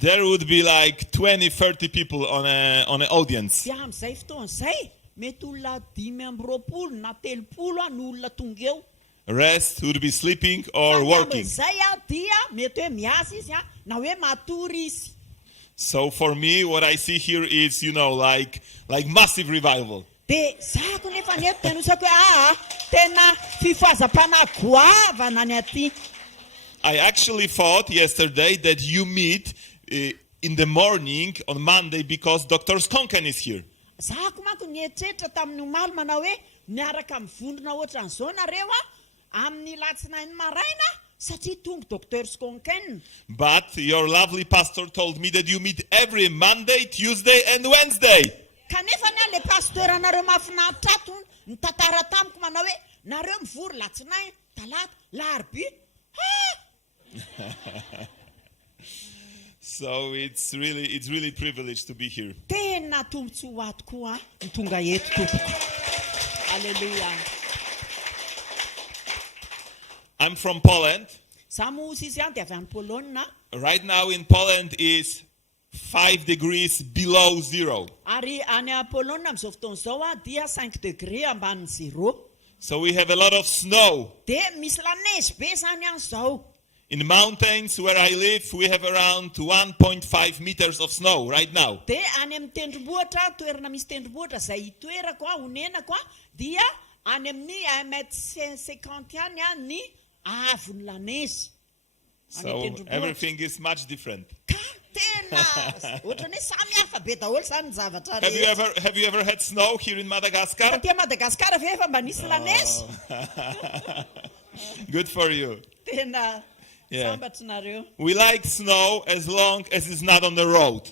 there would be like 20-30 people on an audience. Rest would be sleeping or working. So for me, what I see here is, like massive revival. I actually thought yesterday that you meet in the morning on Monday because Dr. Skonken is here. But your lovely pastor told me that you meet every Monday, Tuesday, and Wednesday. So it's really privileged to be here. Hallelujah. I'm from Poland. Right now in Poland is 5 degrees below zero. So we have a lot of snow. In the mountains where I live, we have around 1.5 meters of snow right now. So everything is much different. Have you ever had snow here in Madagascar? Good for you. Yeah. We like snow as long as it's not on the road.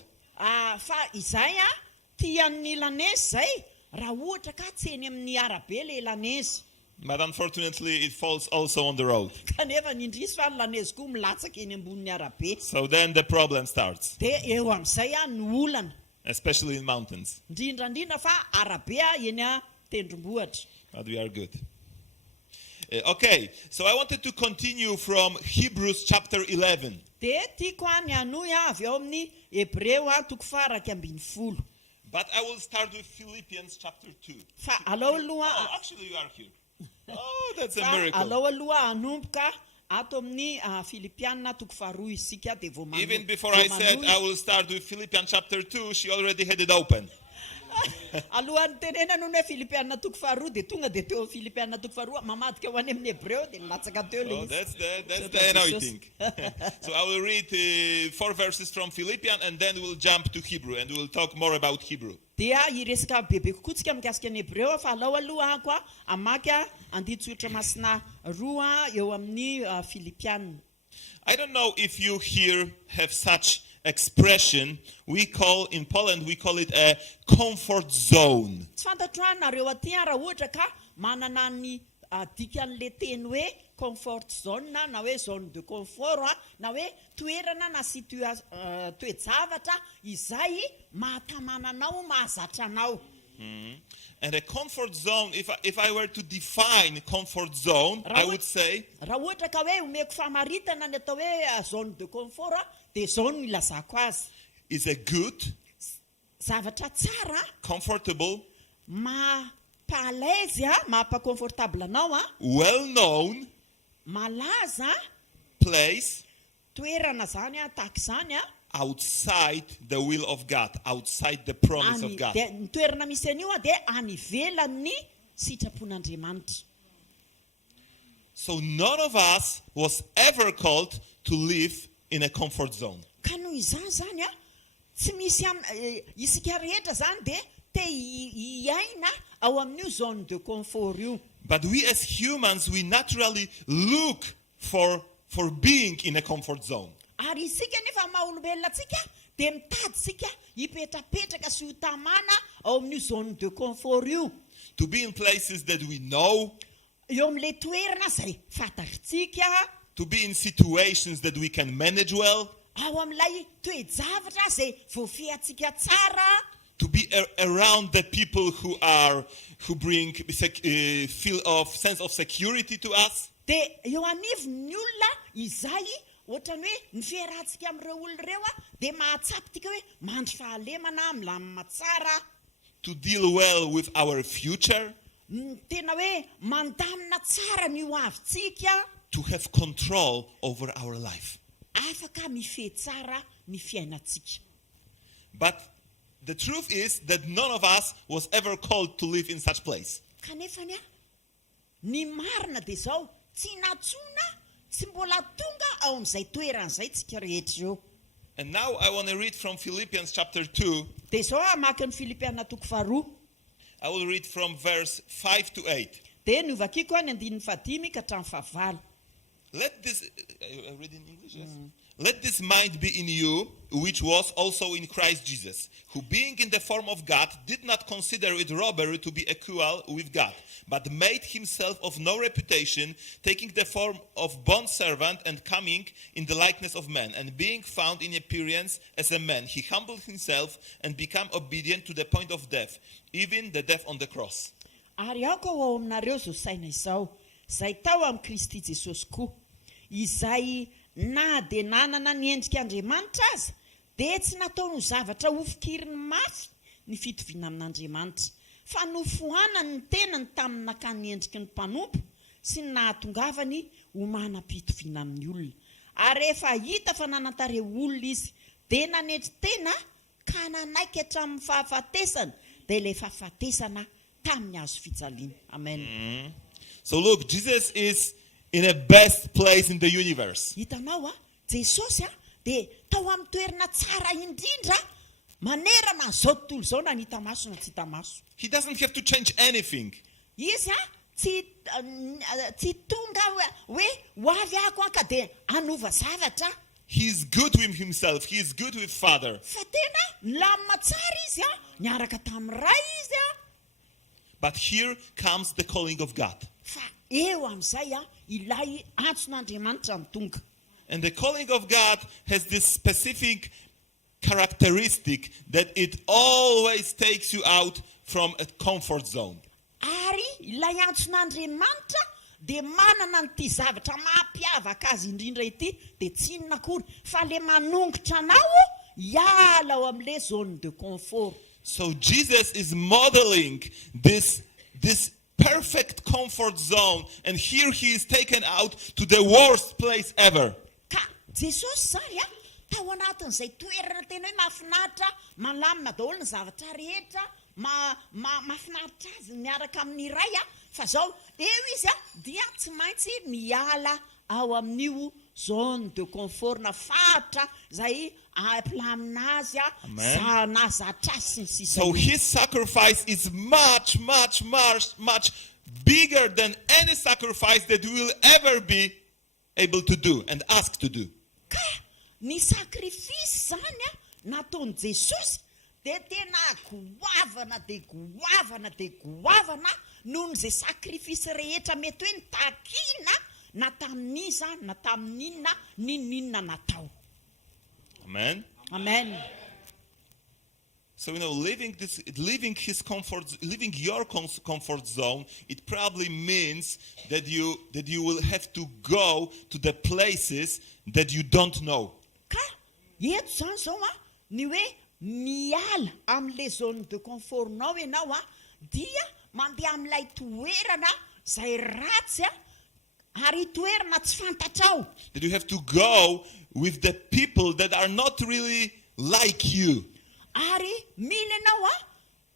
But unfortunately, it falls also on the road. So then the problem starts. Especially in mountains. But we are good. Okay, so I wanted to continue from Hebrews chapter 11. But I will start with Philippians chapter 2. Oh, actually you are here. Oh, that's a miracle. Even before I said I will start with Philippians chapter 2, she already had it open. So that's the anointing. So I will read 4 verses from Philippians and then we'll jump to Hebrew and we'll talk more about Hebrew. I don't know if you here have such expression. We call in Poland, we call it a comfort zone. Comfort zone na hoe zone de confort na hoe toerana na toejavatra izay mahatamana anao mahazatra anao. And a comfort zone, if I were to define comfort zone, I would say raha ohatra ka hoe omeko famaritana ny atao hoe zone de confort de zao no ilazako azy. Is a good, zavatra tsara, comfortable, maha-palaise, maha-confortable anao, well known, malaza place, toerana zany tahaka zany outside the will of God, outside the promise of God. Ny toerana misy anio dia any ivelan'ny sitrapon'Andriamanitra. So none of us was ever called to live in a comfort zone. Ka noho izany zany tsy misy isika rehetra zany dia te hiaina ao amin'io zone de confort io. But we as humans, we naturally look for being in a comfort zone. Ary isika nefa maha-olombelona tsika dia mitady sika hipetrapetraka sy ho tamana ao amin'io zone de confort io. To be in places that we know. Eo amin'ilay toerana izay fantatritsika. To be in situations that we can manage well. Ao amin'ilay toejavatra izay voafiantsika tsara. To be around the people who bring feel of sense of security to us. Dia eo anivon'ny olona izay ohatrany hoe ny fiarahantsika amin'ireo olona ireo dia mahatsapy hoe mandry fahalemana milamina tsara, to deal well with our future, tena hoe mandamina tsara ny ho avintsika, to have control over our life. afaka mifehy tsara ny fiainantsika. But the truth is that none of us was ever called to live in such place. Kanefany ny marina dia izao tsy natsona, tsy mbola tonga ao amin'izay toeran'izay tsika rehetra eo. And now I want to read from Philippians chapter 2. Dia izao maka ny Filipiana 2:2. I will read from verse 5 to 8. Dia novakiko ny 5 ka hatramin'ny 9. Let this, I read in English, yes. Let this mind be in you, which was also in Christ Jesus, who being in the form of God, did not consider it robbery to be equal with God, but made himself of no reputation, taking the form of bondservant and coming in the likeness of man, and being found in appearance as a man, he humbled himself and became obedient to the point of death, even the death on the cross. Ary aoko ao aminareo zao saina izao, izay tao amin'ny Kristy Jesosy koa, izay na dia nanana ny endrika Andriamanitra aza, dia tsy nataony ho zavatra hofokiriny mafy ny fitoviana amin'Andriamanitra, fa nofohanany ny tenany tamin'ny nakany ny endriky ny mpanompo sy ny nahatongavany ho manam-pitoviana amin'ny olona. Ary rehefa hita fa nanantareo olona izy, dia nanetry tena ka nanaiky hatramin'ny fahafatesana, dia ilay fahafatesana tamin'ny hazo fijaliana. Amen. So look, Jesus is in a best place in the universe. Hitanao Jesosy dia tao amin'ny toerana tsara indrindra, manerana zao tontolo zao na hita maso na tsy hita maso. He doesn't have to change anything. Izy tsy tonga hoe ho avy ako ka dia anova zavatra. He is good with himself. He is good with Father. Fa tena lamina tsara izy niaraka tamin'ny ray izy But here comes the calling of God. fa eo amin'izay ilay antson'Andriamanitra mitonga. And the calling of God has this specific characteristic that it always takes you out from a comfort zone. Ary ilay antson'Andriamanitra dia manana n'ity zavatra mampiavaka azy indrindra ity, dia tsy inona akory fa le manongotra anao hiala ao amin'ilay zone de confort. So Jesus is modeling this perfect comfort zone, and here he is taken out to the worst place ever. Ka Jesosy zany tao anatin'izay toerana tena hoe mahafinaritra, malamina daholo ny zavatra rehetra, mahafinaritra azy miaraka amin'ny ray fa zao eo izy dia tsy maintsy miala ao amin'io zone de confort na fatra zay aplamina azy na zatra sy ny sisa. So his sacrifice is much, much, much, much bigger than any sacrifice that we will ever be able to do and asked to do. Ka ny sakrifisy zany nataony Jesosy dia tena goavana dia goavana dia goavana noho n'izay sakrifisy rehetra mety hoe nitakina na tamin'iza na tamin'inona ninona natao. Amen. Amen. So living your comfort zone, it probably means that you will have to go to the places that you don't know. Ka eto zany zao ny hoe miala amin'ilay zone de confort nao ianao dia mandeha amin'ilay toerana zay ratsy ary toerana tsy fantatrao. That you have to go with the people that are not really like you. Ary mila ianao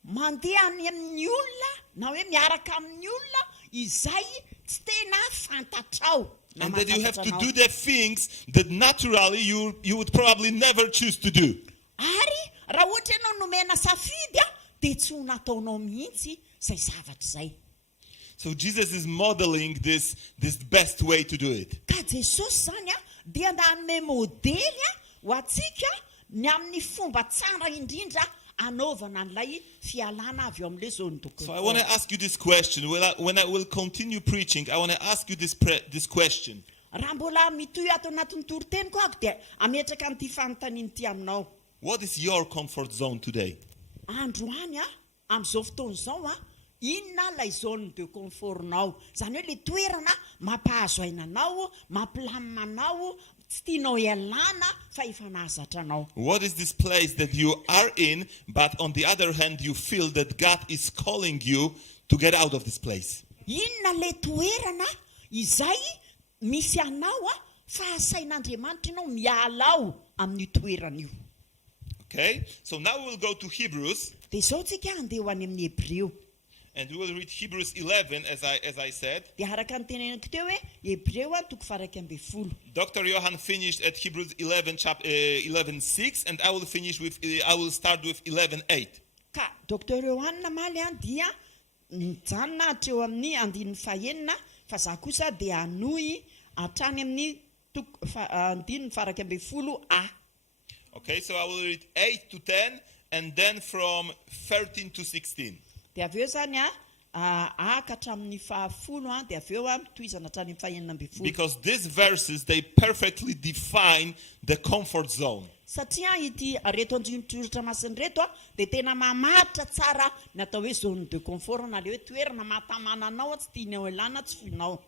mandeha amin'ny olona na hoe miaraka amin'ny olona izay tsy tena fantatrao. And that you have to do the things that naturally you would probably never choose to do. Ary raha ohatra ianao nomena safidy dia tsy ho nataonao mihitsy zay zavatra zay. So Jesus is modeling this best way to do it. Ka Jesosy zany dia nanome modely ho antsika ny amin'ny fomba tsara indrindra anaovana an'ilay fialana avy eo amin'ilay zone de confort. So I want to ask you this question. When I will continue preaching, I want to ask you this question. Raha mbola mitohy ato anatin'ny toroteniko ako dia ametraka amin'ity fanontaniana ity aminao. What is your comfort zone today? Androany amin'izao fotoana izao inona ilay zone de confort nao, zany hoe le toerana mampahazo ainanao, mampilamina anao, tsy tianao ialana fa efa nahazatra anao. What is this place that you are in, but on the other hand, you feel that God is calling you to get out of this place? Inona le toerana izay misy anao fa asain'Andriamanitra ianao miala ao amin'ny toerana io. Okay, so now we'll go to Hebrews, Dia izao tsika handeha ho any amin'ny Hebreo. and we will read Hebrews 11, as I said. Dia araka ny teneniko teo hoe Hebreo toko faraky amby folo. Dr. Johan finished at Hebrews 11:6, and I will start with 11:8. Ka Dr. Johanna maly dia nijanona hatreo amin'ny andininy fahaenina fa za kosa dia hanohy hatrany amin'ny andininy faraky amby folo a. Okay, so I will read 8 to 10, and then from 13 to 16. Dia avy eo zany aka hatramin'ny fahafolo dia avy eo mitohizana hatrany amin'ny fahaenina amby folo. Because these verses, they perfectly define the comfort zone. Satria ity reto andrimitsoratra masiny reto dia tena mamatra tsara ny atao hoe zone de confort na le hoe toerana mahatamana anao tsy tianao elana tsy foinao.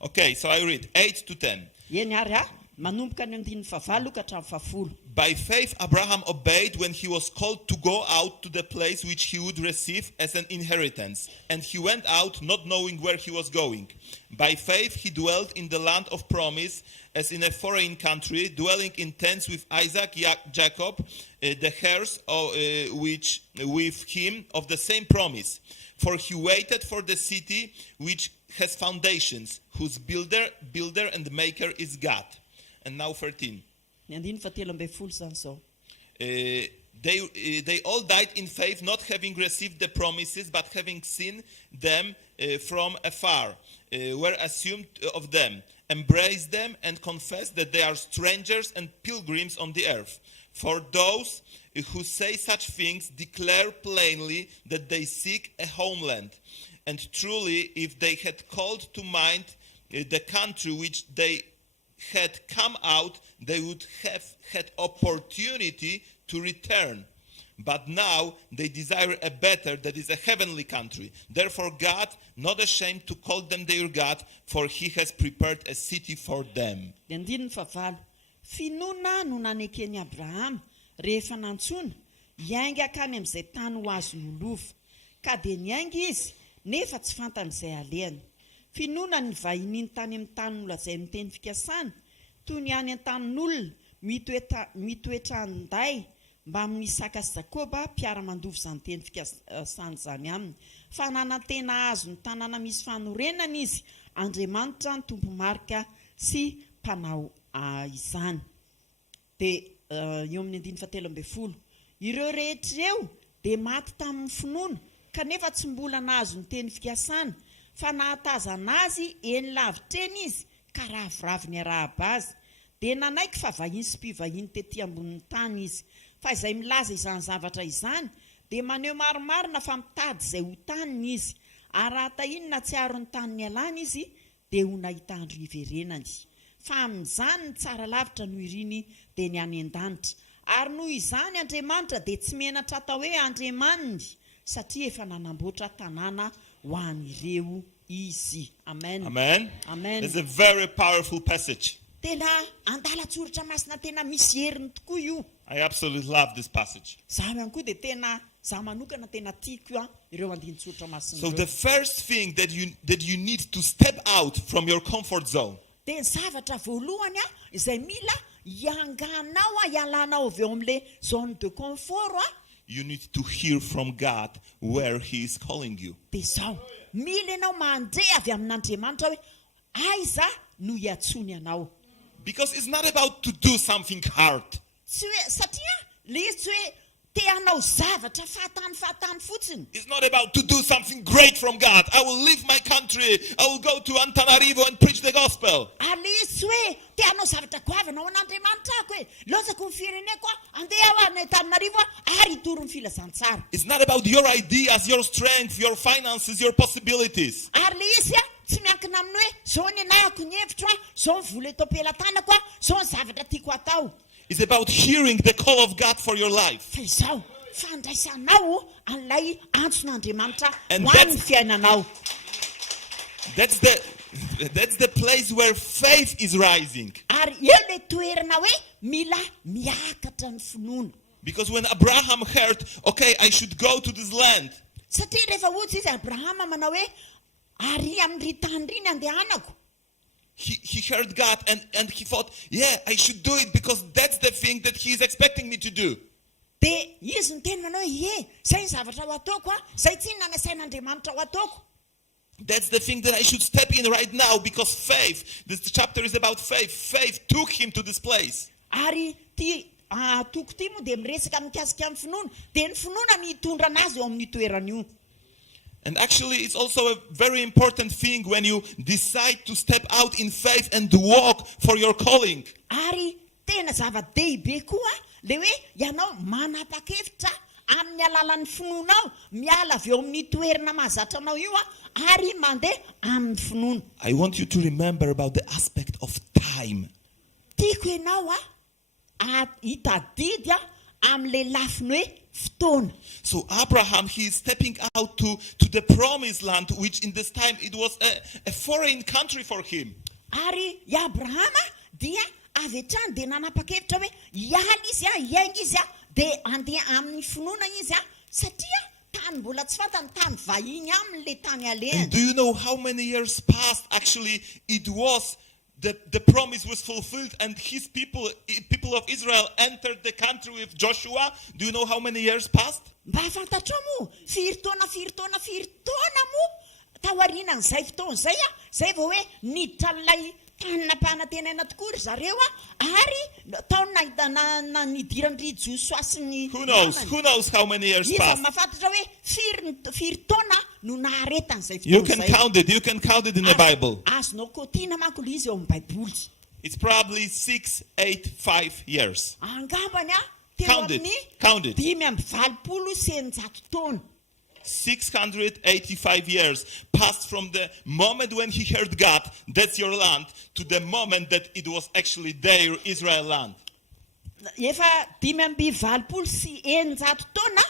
Okay, so I read 8 to 10. Eny ary manomboka ny andininy favalo ka hatramin'ny fahafolo. By faith, Abraham obeyed when he was called to go out to the place which he would receive as an inheritance. And he went out not knowing where he was going. By faith, he dwelt in the land of promise as in a foreign country, dwelling in tents with Isaac, Jacob, the heirs which with him of the same promise. For he waited for the city which has foundations, whose builder and maker is God. And now 13. They all died in faith, not having received the promises, but having seen them from afar, were assumed of them, embraced them, and confessed that they are strangers and pilgrims on the earth. For those who say such things declare plainly that they seek a homeland. And truly, if they had called to mind the country which they had come out, they would have had opportunity to return. But now they desire a better, that is a heavenly country. Therefore God, not ashamed to call them their God, for he has prepared a city for them. Finona no nanekeny Abraham rehefa nantsona hiainga kany amin'izay tany ho azony olova ka dia niainga izy nefa tsy fantan'izay alehany. Finona ny vahininy tany amin'ny tanin'olona izay miteny fikasana toy ny any an-tanin'olona mitoetra anday mba misaka sy Jakoba mpiara-mandovy izany teny fikasana izany aminy. Fa nanantena azo ny tanàna misy fanorenana izy, Andriamanitra ny tompomarika sy mpanao izany. Dia eo amin'ny andininy fahatelo amby folo, ireo rehetr'ireo dia maty tamin'ny finoana kanefa tsy mbola nahazo ny teny fikasana, fa nahatazana azy eny lavitreny izy ka ravoravo ny arahaba azy. Dia nanaiky fa vahiny sy mpivahiny tetỳ ambonin'ny tany izy. Fa izay milaza izany zavatra izany dia maneho marimarina fa mitady izay ho taniny izy, ary raha tahinona tsy aron'ny tany ny alana izy dia ho nahita andro iverenany. Fa amin'izany ny tsara lavitra no iriny dia ny any an-danitra. Ary noho izany Andriamanitra dia tsy menatra atao hoe Andriamaniny, satria efa nanamboatra tanàna ho an'ireo izy. Amen. Amen. Amen. It's a very powerful passage. Tena andalatsoratra masina tena misy heriny tokoa io. I absolutely love this passage. Zaho ihany koa dia tena zaho manokana tena tiako ireo andinitsoratra masina. So the first thing that you need to step out from your comfort zone. Dia zavatra voalohany izay mila ianganao ialanao avy eo amin'ilay zone de confort you need to hear from God where he is calling you. Dia zao mila ianao mandray avy amin'Andriamanitra hoe aiza no hiatsony anao. Because it's not about to do something hard. Tsy hoe satria le izy tsy hoe te hanao zavatra fahatany fotsiny. It's not about to do something great from God. I will leave my country. I will go to Antananarivo and preach the gospel. Ary le izy tsy hoe te hanao zavatra goavana ao an'Andriamanitra ako hoe lozako ny fireneko andeha ao any Antananarivo ary hitoro ny filazantsara. It's not about your ideas, your strength, your finances, your possibilities. Ary le izy tsy miankina amin'ny hoe zao ny anahako ny hevitra zao ny vola eto am-pelantanako zao ny zavatra tiako atao. It's about hearing the call of God for your life. Fa izao fandraisanao an'ilay antson'Andriamanitra And ho an'ny fiainanao. That's That's the place where faith is rising. Ary eo le toerana hoe mila miakatra ny finoana. Because when Abraham heard, okay, I should go to this land, Satria rehefa ohatsy izy Abrahama manao hoe ary amin'ny tany riny andehanako. he heard God and he thought, yeah, I should do it because that's the thing that he is expecting me to do. Dia izy ny teny manao hoe ie, zay ny zavatra ho ataoko a, zay tsy nana sain'Andriamanitra ho ataoko. That's the thing that I should step in right now because faith, this chapter is about faith. Faith took him to this place. Ary ty toko ty moa dia miresaka mikasika amin'ny finoana, dia ny finoana mitondra anazy eo amin'ny toerana io. And actually, it's also a very important thing when you decide to step out in faith and walk for your calling. Ary tena zava-dehibe koa le hoe ianao manapa-kevitra amin'ny alalan'ny finoanao, miala avy eo amin'ny toerana mahazatra anao io ary mandeha amin'ny finoana. I want you to remember about the aspect of time. Tiako ianao hitadidy amin'ilay lafiny hoe fotoana. So Abraham, he is stepping out to the promised land, which in this time it was a foreign country for him. Ary i Abrahama dia avy hatrany dia nanapa-kevitra hoe hiala izy hiainga izy dia andeha amin'ny finoana izy satria tany mbola tsy fantany tany vahiny amin'ilay tany And alehany. do you know how many years passed? Actually, it was the promise was fulfilled and his people of Israel entered the country with Joshua. Do you know how many years passed? Mba fantatrao moa firy taona moa taorianan'izay fotoana izay zay vao hoe niditra n'ilay tany nampanantenaina tokoa ry zareo ary taona nidiran'ny Josua sy ny Who knows how many years izy passed? mahafantatra hoe firy taona no naharetan'izay You fotoana can izay. count it. You can count it in the Bible. Azonao kotiana manko le izy eo amin'ny Baiboly. It's probably 6, 8, 5 years. Angambany teo Count it. amin'ny Count it. 520 sy 100 taona. 685 years passed from the moment when he heard God, that's your land, to the moment that it was actually their Israel land. Efa 520 sy 100 taona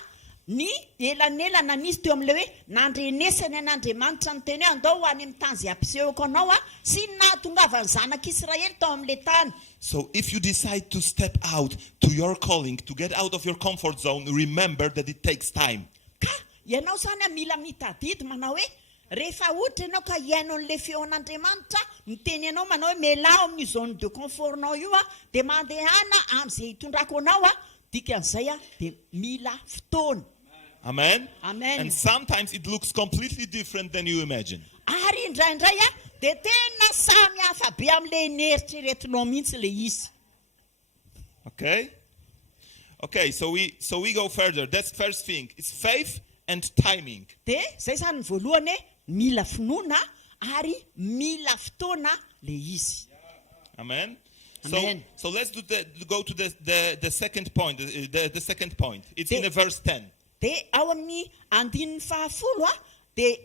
ny elanelana nisy teo amin'ilay hoe nandrenesany an'Andriamanitra ny teny hoe andao ho any amin'ny tany izay ampisehoko anao sy nahatongavany zanak'Israely tao amin'ilay tany. So if you decide to step out to your calling, to get out of your comfort zone, remember that it takes time. Ka ianao zany mila mitadidy manao hoe rehefa ohatra ianao ka hiainao an'ilay feon'Andriamanitra miteny ianao manao hoe melao amin'ny zone de confortnao io dia mandehana amin'izay hitondrako anao dikan'izay dia mila fotoana. Amen? Amen. And sometimes it looks completely different than you imagine. Ary indraindray dia tena samy hafa be amin'ilay neritreretinao mihitsy le izy. Okay? Okay, so we go further. That's first thing. It's faith and timing. Dia zay zany ny voalohany hoe mila finoana ary mila fotoana le izy. Amen? Amen. So let's go to the second point. The second point. It's in verse 10. Dia ao amin'ny andininy fahafolo dia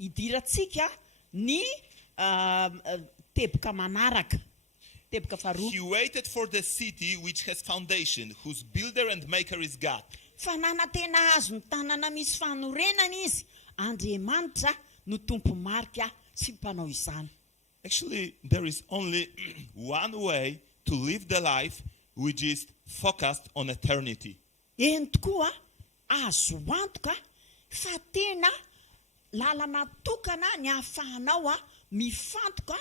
idirantsika ny teboka manaraka. Teboka faharoa. He waited for the city which has foundation, whose builder and maker is God. Fa nanantena azo ny tanàna misy fanorenana izy, Andriamanitra no tompo marika sy mpanao izany. Actually, there is only one way to live the life which is focused on eternity. Eny tokoa azo antoka fa tena lalana tokana ny ahafahanao mifantoka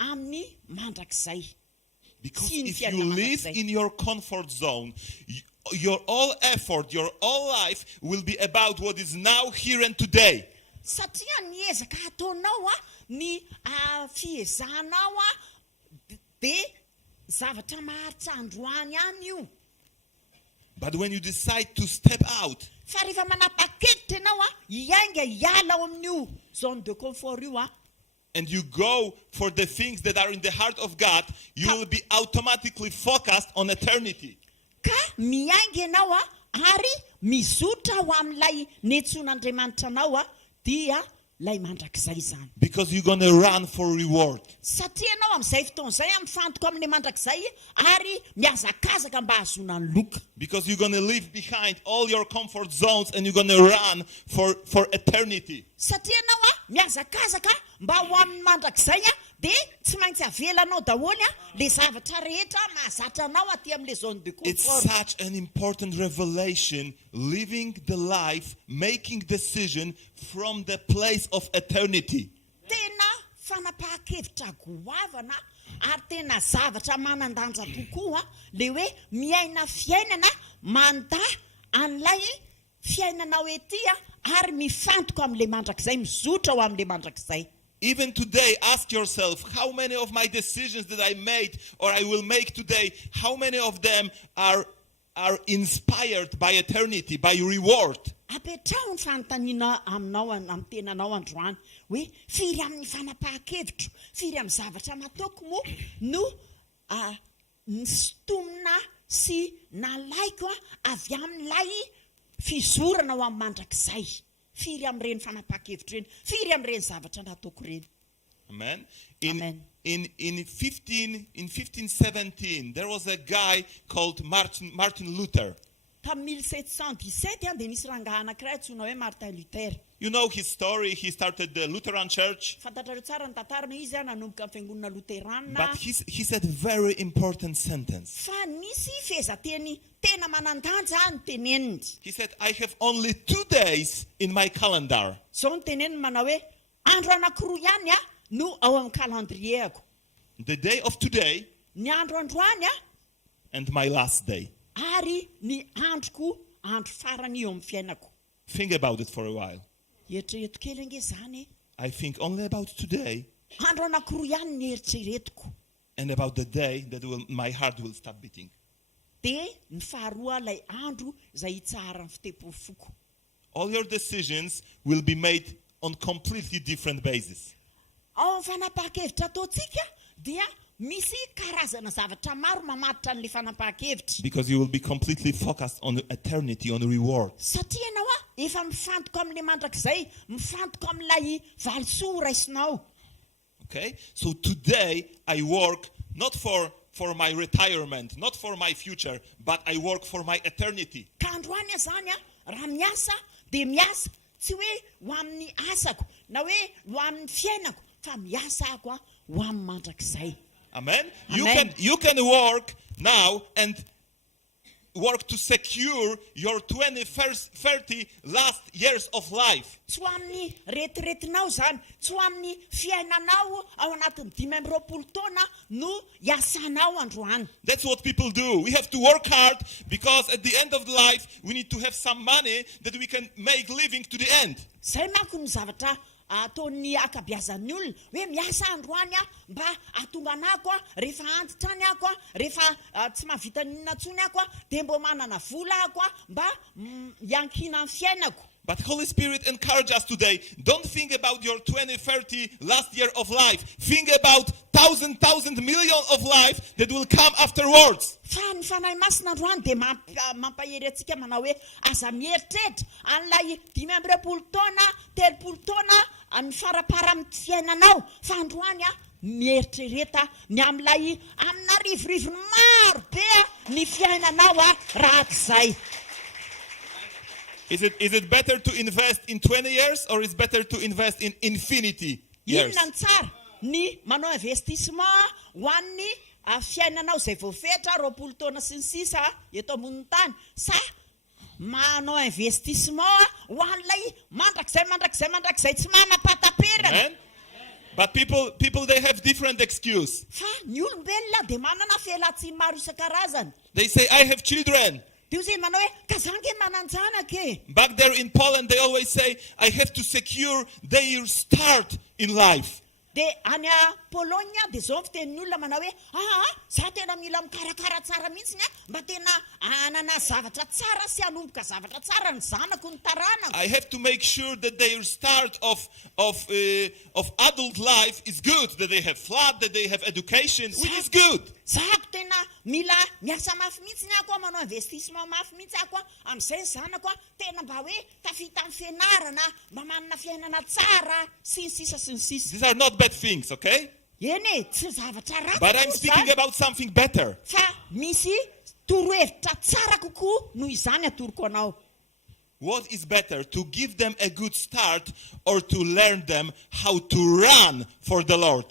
amin'ny mandrakizay. Because if you live in your comfort zone, your all effort, your all life will be about what is now, here and today. Satria niezaka ataonao ny fiezahanao dia zavatra maharitra androany ihany io. But when you decide to step out, Fa rehefa manapa-kevitra ianao hiainga hiala ao amin'io zone de confort io and you go for the things that are in the heart of God, you will be automatically focused on eternity. ka miainga ianao ary mizotra ho amin'ilay netson'Andriamanitra anao dia lay mandrakizay zany. Because you're going to run for reward. Satria ianao amin'izay fotoan'izay mifantoka amin'ny mandrakizay ary miazakazaka mba hahazoana ny loka. Because you're going to leave behind all your comfort zones and you're going to run for eternity. Satria ianao miazakazaka mba ho amin'ny mandrakizay dia tsy maintsy avelanao daholo le zavatra rehetra mahazatra anao aty amin'le zone de It's confort. such an important revelation, living the life, making decision from the place of eternity. Tena fanapahan-kevitra goavana ary tena zavatra manandanja tokoa le hoe miaina fiainana manda an'ilay fiainanao ety ary mifantoka amin'le mandrakizay, mizotra ho amin'le mandrakizay. Even today, ask yourself, how many of my decisions that I made or I will make today, how many of them are inspired by eternity, by reward? Apetraho ny fanontaniana aminao amin'ny tenanao androany hoe firy amin'ny fanapahan-kevitro, firy amin'ny zavatra nataoko moa no nisintomina sy nalaiko avy amin'ilay fizorana ho amin'ny mandrakizay. Firy amin'ireny fanapahan-kevitra ireny, firy amin'ireny zavatra nataoko ireny. Amen. Amen. In 1517, there was a guy called Martin Luther. Tamin'ny 1717 dia nisy rangahy anankiray antsoina hoe Martin Luther. You know his story. He started the Lutheran church. Fantatrareo tsara ny tantarana izy nanomboka amin'ny fiangonana Luteranina. But he said a very important sentence. Fa nisy fehezanteny tena manandanja ny teneniny. He said, I have only 2 days in my calendar. Zao ny teneniny manao hoe andro anankiroa ihany no ao amin'ny calendrierako. The day of today Ny andro androany and my last day. ary ny andro farany eo amin'ny fiainako. Think about it for a while. Eritrereto kely ange zany. I think only about today Andro anankiroa ihany ny eritreretiko. and about the day that my heart will stop beating. Dia ny faharoa ilay andro izay hitsara ny fitempo-foko. All your decisions will be made on completely different basis. Ao amin'ny fanapahan-kevitra ataontsika dia misy karazana zavatra maro mamatotra an'ilay fanapahan-kevitra. Because you will be completely focused on eternity, on reward. Satria ianao efa mifantoka amin'ilay mandrakizay, mifantoka amin'ilay valisoa raisinao. Okay? So today I work not for my retirement, not for my future, but I work for my eternity. Ka androany zany raha miasa dia miasa tsy hoe ho amin'ny asako na hoe ho amin'ny fiainako fa miasa ako ho amin'ny mandrakizay. Amen? Amen. You can work now and work to secure your 30 last years of life. Tsy ho amin'ny retiretinao zany, tsy ho amin'ny fiainanao ao anatin'ny 20 taona no iasanao androany. That's what people do. We have to work hard because at the end of life we need to have some money that we can make living to the end. Zay manko ny zavatra ataon'ny akabiazan'ny olona hoe miasa androany mba atonga anako rehefa antitra any ako rehefa tsy mahavita ninona ntsony ako dia mbo manana vola ako mba hiankina amin'ny fiainako. But Holy Spirit encourages us today. Don't think about your 20, 30 last year of life. Think about thousand million of life that will come afterwards. Fa ny fanahy masina androany dia mampahery antsika manao hoe aza mieritreritra an'ilay 20 taona, 30 taona ny farapara amin'ny fiainanao. Fa androany mieritrereta ny amin'ilay amina rivorivony maro be ny fiainanao rak'izay. Is it better to invest in 20 years or is it better to invest in infinity years? Inona ny tsara ny manao investissement ho an'ny fiainanao izay voafetra 20 taona sy ny sisa eto ambony tany sa manao investissement ho an'ilay mandrakizay tsy manam-pataperana. Amen? But people they have different excuse. Fa ny olombelona dia manana fialan-tsiny maro isan-karazany. They say, I have children. Dia zay manao hoe kazange mananjanaka. Back there in Poland, they always say, I have to secure their start in life. Dia any Polonia dia zao fitenin'ny olona manao hoe za tena mila mikarakara tsara mihitsy mba tena anana zavatra tsara sy hanomboka zavatra tsara ny zanako ny taranako. I have to make sure that their start of adult life is good, that they have flat, that they have education, which is good. Zako tena mila miasa mafy mihitsy ako manao investissement mafy mihitsy ako amin'izay ny zanako tena mba hoe tafita amin'ny fianarana mba manana fiainana tsara sy ny sisa. These are not bad things, okay? Eny tsy zavatra ratsy. But I'm speaking about something better. Fa misy torohevitra tsara kokoa noho izany atoroko anao. What is better, to give them a good start or to learn them how to run for the Lord?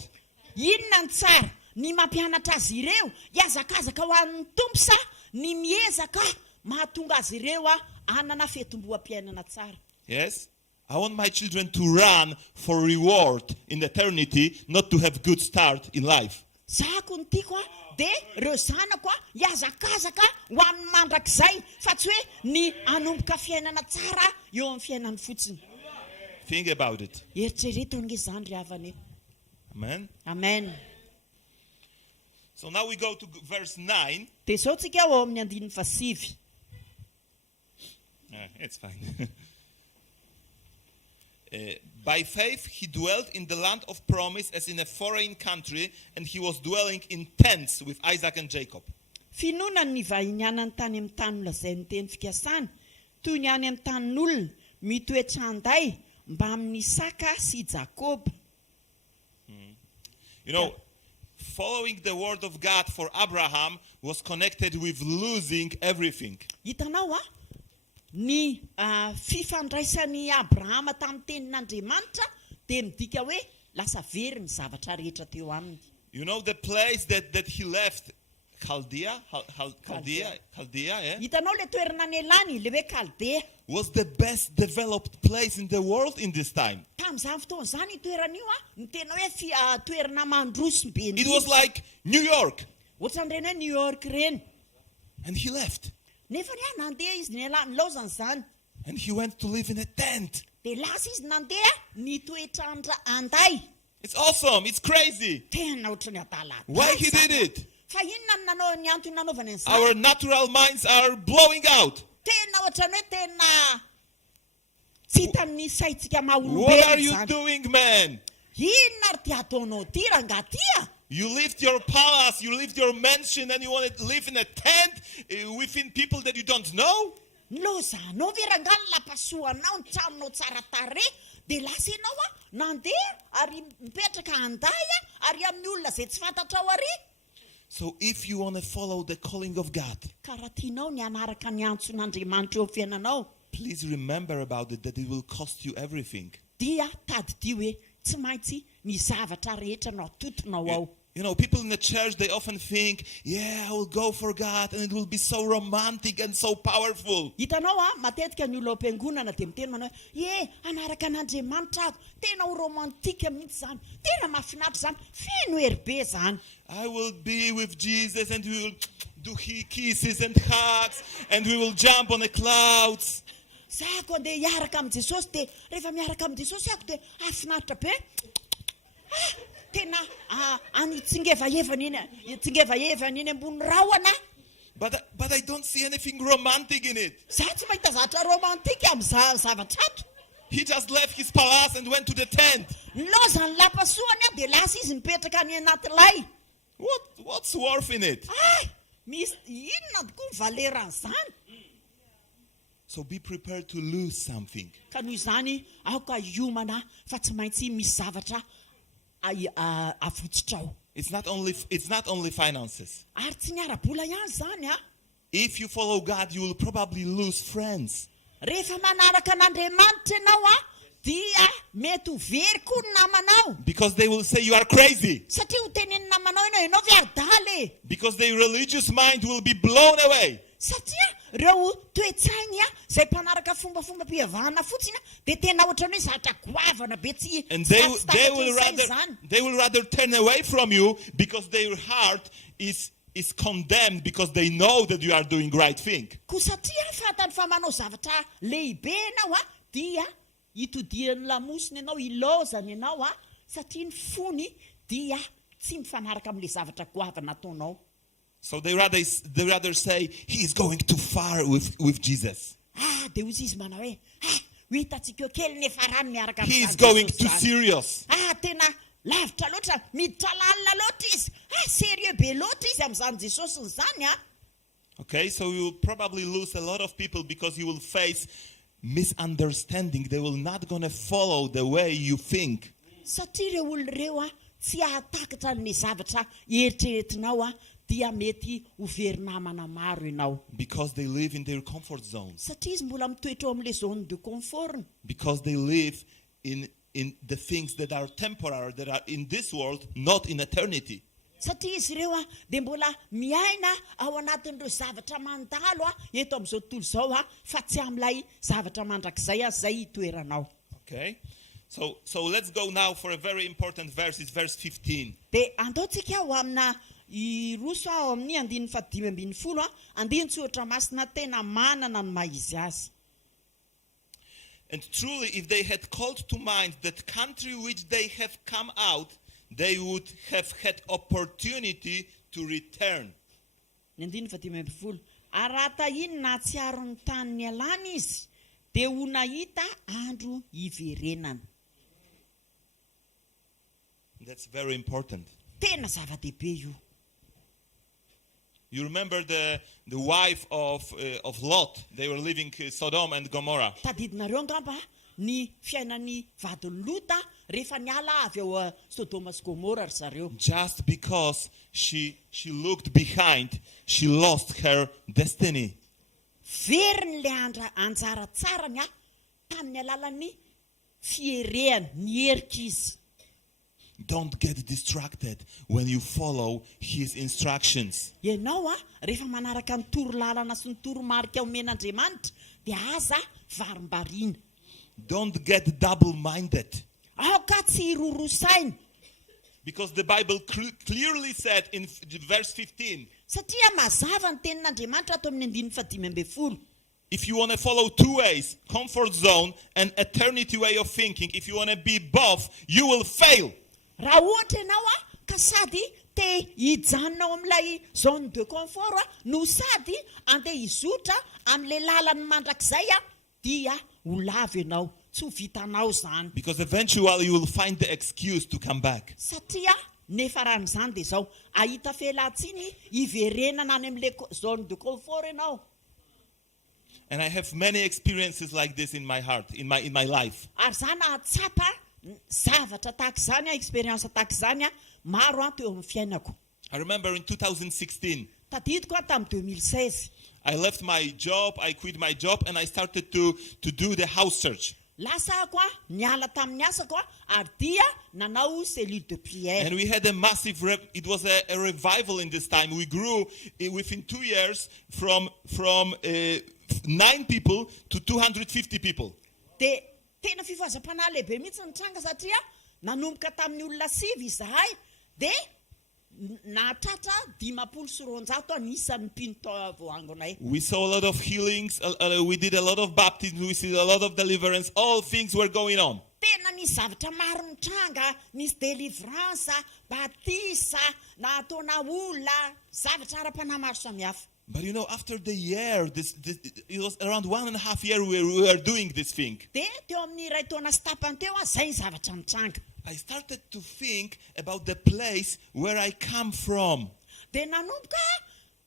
Inona ny tsara, ny mampianatra azy ireo hiazakazaka ho an'ny tompo sa ny miezaka mahatonga azy ireo hanana fetomboam-piainana tsara? Yes? I want my children to run for reward in eternity, not to have good start in life. Zako ny tiako dia ireo zanako hiazakazaka ho amin'ny mandrakizay fa tsy hoe ny hanomboka fiainana tsara eo amin'ny fiainany fotsiny. Think about it. Eritrereto nge izany ry havana. Amen? Amen. So now we go to verse 9. Dia izao tsika ao amin'ny 9:7. It's fine. By faith he dwelt in the land of promise as in a foreign country, and he was dwelling in tents with Isaac and Jacob. Finoana ny vahiniana ny tany amin'ny tany lazay ny teny fikasana, toy ny any amin'ny tanin'olona mitoetra anday mba amin'ny Isaka sy Jakob. You know, following the word of God for Abraham was connected with losing everything. Hitanao ny fifandraisan'ny Abrahama tamin'ny tenin'Andriamanitra dia midika hoe lasa very ny zavatra rehetra teo aminy. You know the place that he left, Chaldea, yeah? Hitanao le toerana nelany le hoe Chaldea Was the best developed place in the world in this time. tamin'izany fotoana izany toerana io ny tena hoe toerana mandroso be It was like New York. ohatran'ireny hoe New York reny. And he left. Nefa ny nandeha izy nilozany izany. And he went to live in a tent. Dia lasa izy nandeha nitoetrandra anday. It's awesome. It's crazy. Tena ohatran'ny adala. Why he did it? Fa inona ny antony nanaovany an'izany? Our natural minds are blowing out. Tena ohatrany hoe tena tsy hitan'ny saitsika What are maha-olombelona you izany. doing, man? Inona ry tia ataonao ty rangatia? You left your palace, you left your mansion, and you want to live in a tent within people that you don't know? Nilozanao ve rangano lapasoanao ny tranonao tsara tarehy dia lasa ianao nandeha ary mipetraka anday ary amin'ny olona izay tsy fantatrao ary. So if you want to follow the calling of God, Karaha tianao ny hanaraka ny antson'Andriamanitra eo amin'ny fiainanao please remember about it, that it will cost you everything. dia tadidio hoe tsy maintsy ny zavatra rehetra no atotonao ao. You know, people in the church, they often think, yeah, I will go for God and it will be so romantic and so powerful. Hitanao matetika ny olona am-piangonana dia miteny manao hoe anaraka an'Andriamanitra ato tena ho romantika mihitsy izany, tena mahafinaritra izany, feno hery izany. I will be with Jesus and we will do kisses and hugs and we will jump on the clouds. Zako andeha hiaraka amin'ny Jesosy dia rehefa miaraka amin'ny Jesosy ako dia afinaritra be. Tena tsingevahevana iny ambony rahona. But I don't see anything romantic in it. Za tsy mahita zavatra romantika amin'ny zavatra ato. He just left his palace and went to the tent. Nilozany lapasoany dia lasa izy mipetraka any anaty. What's worth in it? Misy inona tokoa ny valeran'izany? So be prepared to lose something. Ka noho izany aoka hiomana fa tsy maintsy misy zavatra avotsitra ao. It's not only finances. Ary tsy ny ara-bola ihany izany If you follow God, you will probably lose friends. Rehefa manaraka an'Andriamanitra ianao dia mety ho very koa ny namanao. Because they will say you are crazy. Satria ho tenen'ny namanao ianao viadaly. Because their religious mind will be blown away. Satria ireo toe-tsainy izay mpanaraka fombafomba-pihevahana fotsiny dia tena ohatrany hoe zavatra goavana be tsy And they will rather turn away from you because their heart is condemned because they know that you are doing right thing. Ko satria fatany fa manao zavatra lehibe ianao dia hitodian'ny lamosiny ianao, ilozany ianao satria ny fony dia tsy mifanaraka amin'ilay zavatra goavana ataonao. So they rather say he is going too far with Jesus. Dia hozy izy manao hoe hitantsika kely nefa rano miaraka He is going too serious. Tena lavitra loatra, miditra lalina loatra izy. Sérieux be loatra izy amin'izany Jesosy n'izany Okay, so you will probably lose a lot of people because you will face misunderstanding. They will not going to follow the way you think. Satria ireo olona ireo tsy ahatakatra ny zavatra eritreretinao dia mety ho very namana maro ianao. Because they live in their comfort zones. Satria izy mbola mitoetra eo amin'ilay zone de confort. Because they live in the things that are temporary, that are in this world, not in eternity. Satria izy ireo dia mbola miaina ao anatin'ireo zavatra mandalo eto amin'izao tontolo izao fa tsy amin'ilay zavatra mandrakizay izay itoeranao. Okay? So let's go now for a very important verse. It's verse 15. Dia andaontsika ao amina iroso ao amin'ny 15:15 andiny tsotra masina tena manana ny maizy azy. And truly, if they had called to mind that country which they have come out, they would have had opportunity to return. Ny 15:15 ary raha tahinona atsiaro ny tany nialana izy dia ho nahita andro iverenana. That's very important. Tena zava-dehibe io. You remember the wife of Lot. They were living Sodom and Gomorrah. Tadidinareo angamba ny fiainan'ny vadiny Lota rehefa niala avy ao Sodoma sy Gomora ry zareo. Just because she looked behind, she lost her destiny. Very le anjara tsarany tamin'ny alalan'ny fierehany ny herika izy. Don't get distracted when you follow his instructions. Ianao rehefa manaraka ny torolalana sy ny toromarika omen'Andriamanitra dia aza varimbarina. Don't get double-minded. Ka tsy hirorosaina. Because the Bible clearly said in verse 15, Satria mazava ny tenin'Andriamanitra ato amin'ny 15:15. if you want to follow two ways, comfort zone and eternity way of thinking, if you want to be both, you will fail. Raha ohatra ianao ka sady te hijanonao amin'ilay zone de confort no sady andeha hizotra amin'ilay lalany mandrakizay dia ho lavo ianao, tsy ho vitanao zany. Because eventually you will find the excuse to come back. Satria nefa raha n'izany dia izao ahita felatsiny hiverenana any amin'ilay zone de confort ianao. And I have many experiences like this in my heart, in my life. Ary zany atsapa zavatra tahaka izany experience tahaka izany maro teo amin'ny fiainako. I remember in 2016, Tadidiko tamin'ny 2016. I left my job, I quit my job, and I started to do the house search. Lasa ako niala tamin'ny asako ary dia nanao cellule de prière. And we had a massive, it was a revival in this time. We grew within 2 years from 9 people to 250 people. Dia tena fifazam-panahy lehibe mihitsy ny tranga satria nanomboka tamin'ny olona 7 izahay dia nahatratra 590 anisan'ny mpino tao voangonay. We saw a lot of healings, we did a lot of baptisms, we see a lot of deliverance, all things were going on. Tena nisy zavatra maro ny tranga, nisy délivrance, batisa, nataona olona, zavatra ara-panahy maro samihafa. But you know, after the year, it was around 1.5 years we were doing this thing. Dia teo amin'ny iray taona sy tapany teo zay zavatra ny tranga. I started to think about the place where I come from. Dia nanomboka